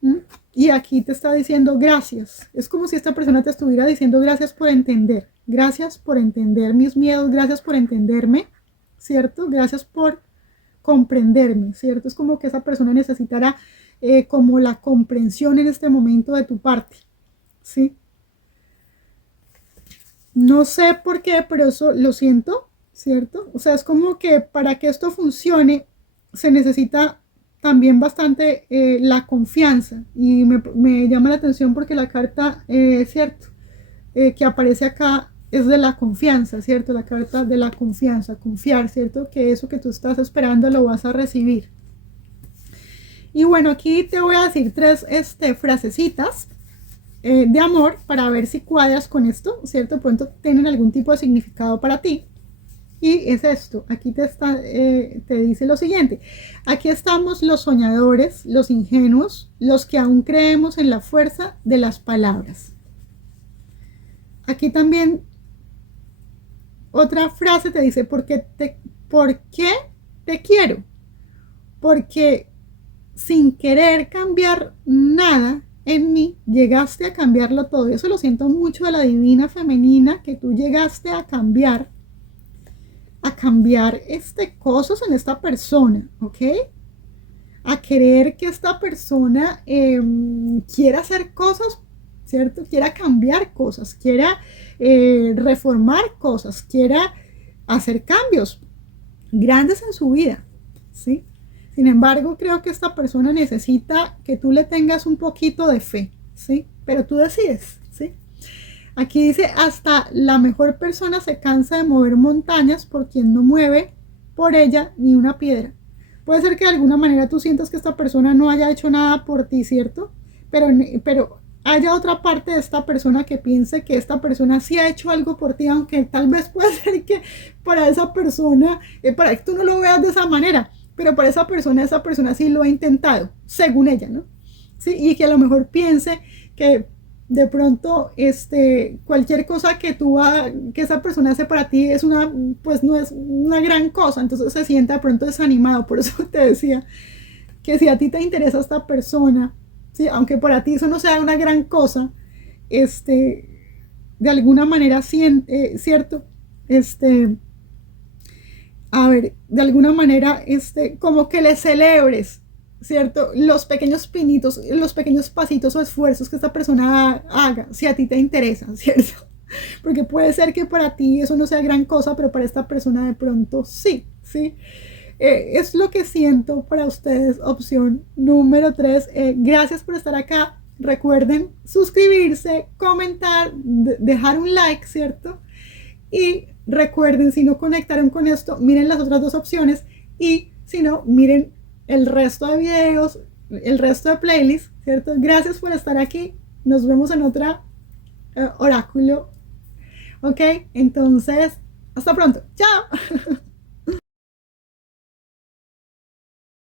¿Mm? Y aquí te está diciendo gracias. Es como si esta persona te estuviera diciendo gracias por entender mis miedos, gracias por entenderme, ¿cierto? Gracias por comprenderme, ¿cierto? Es como que esa persona necesitará como la comprensión en este momento de tu parte. ¿sí? No sé por qué, pero eso lo siento, ¿cierto? O sea, es como que para que esto funcione se necesita también bastante la confianza. Y me llama la atención porque la carta, ¿cierto? Que aparece acá es de la confianza, ¿cierto? La carta de la confianza, confiar, ¿cierto? Que eso que tú estás esperando lo vas a recibir. Y bueno, aquí te voy a decir tres frasecitas de amor para ver si cuadras con esto, ¿cierto? Pronto tienen algún tipo de significado para ti. Y es esto, aquí te dice lo siguiente: aquí estamos los soñadores, los ingenuos, los que aún creemos en la fuerza de las palabras. Aquí también otra frase te dice: ¿por qué te quiero? Porque sin querer cambiar nada en mí, llegaste a cambiarlo todo. Y eso lo siento mucho de la divina femenina, que tú llegaste a cambiar cosas en esta persona, ¿ok? A querer que esta persona quiera hacer cosas, ¿cierto? Quiera cambiar cosas, quiera reformar cosas, quiera hacer cambios grandes en su vida, ¿sí? Sin embargo, creo que esta persona necesita que tú le tengas un poquito de fe, ¿sí? Pero tú decides, ¿sí? Aquí dice: hasta la mejor persona se cansa de mover montañas por quien no mueve por ella ni una piedra. Puede ser que de alguna manera tú sientas que esta persona no haya hecho nada por ti, ¿cierto? Pero haya otra parte de esta persona que piense que esta persona sí ha hecho algo por ti, aunque tal vez puede ser que para esa persona, para que tú no lo veas de esa manera, pero para esa persona sí lo ha intentado, según ella, ¿no? Sí, y que a lo mejor piense que de pronto cualquier cosa que esa persona hace para ti pues no es una gran cosa, entonces se siente de pronto desanimado. Por eso te decía que si a ti te interesa esta persona, ¿sí? Aunque para ti eso no sea una gran cosa, de alguna manera, cierto, a ver, de alguna manera, como que le celebres, ¿cierto? Los pequeños pinitos, los pequeños pasitos o esfuerzos que esta persona haga, si a ti te interesa, ¿cierto? Porque puede ser que para ti eso no sea gran cosa, pero para esta persona de pronto sí, ¿sí? Es lo que siento para ustedes, opción número 3. Gracias por estar acá. Recuerden suscribirse, comentar, dejar un like, ¿cierto? Y recuerden, si no conectaron con esto, miren las otras dos opciones, y si no, miren el resto de videos, el resto de playlists, ¿cierto? Gracias por estar aquí. Nos vemos en otra oráculo. Ok, entonces, hasta pronto. Chao.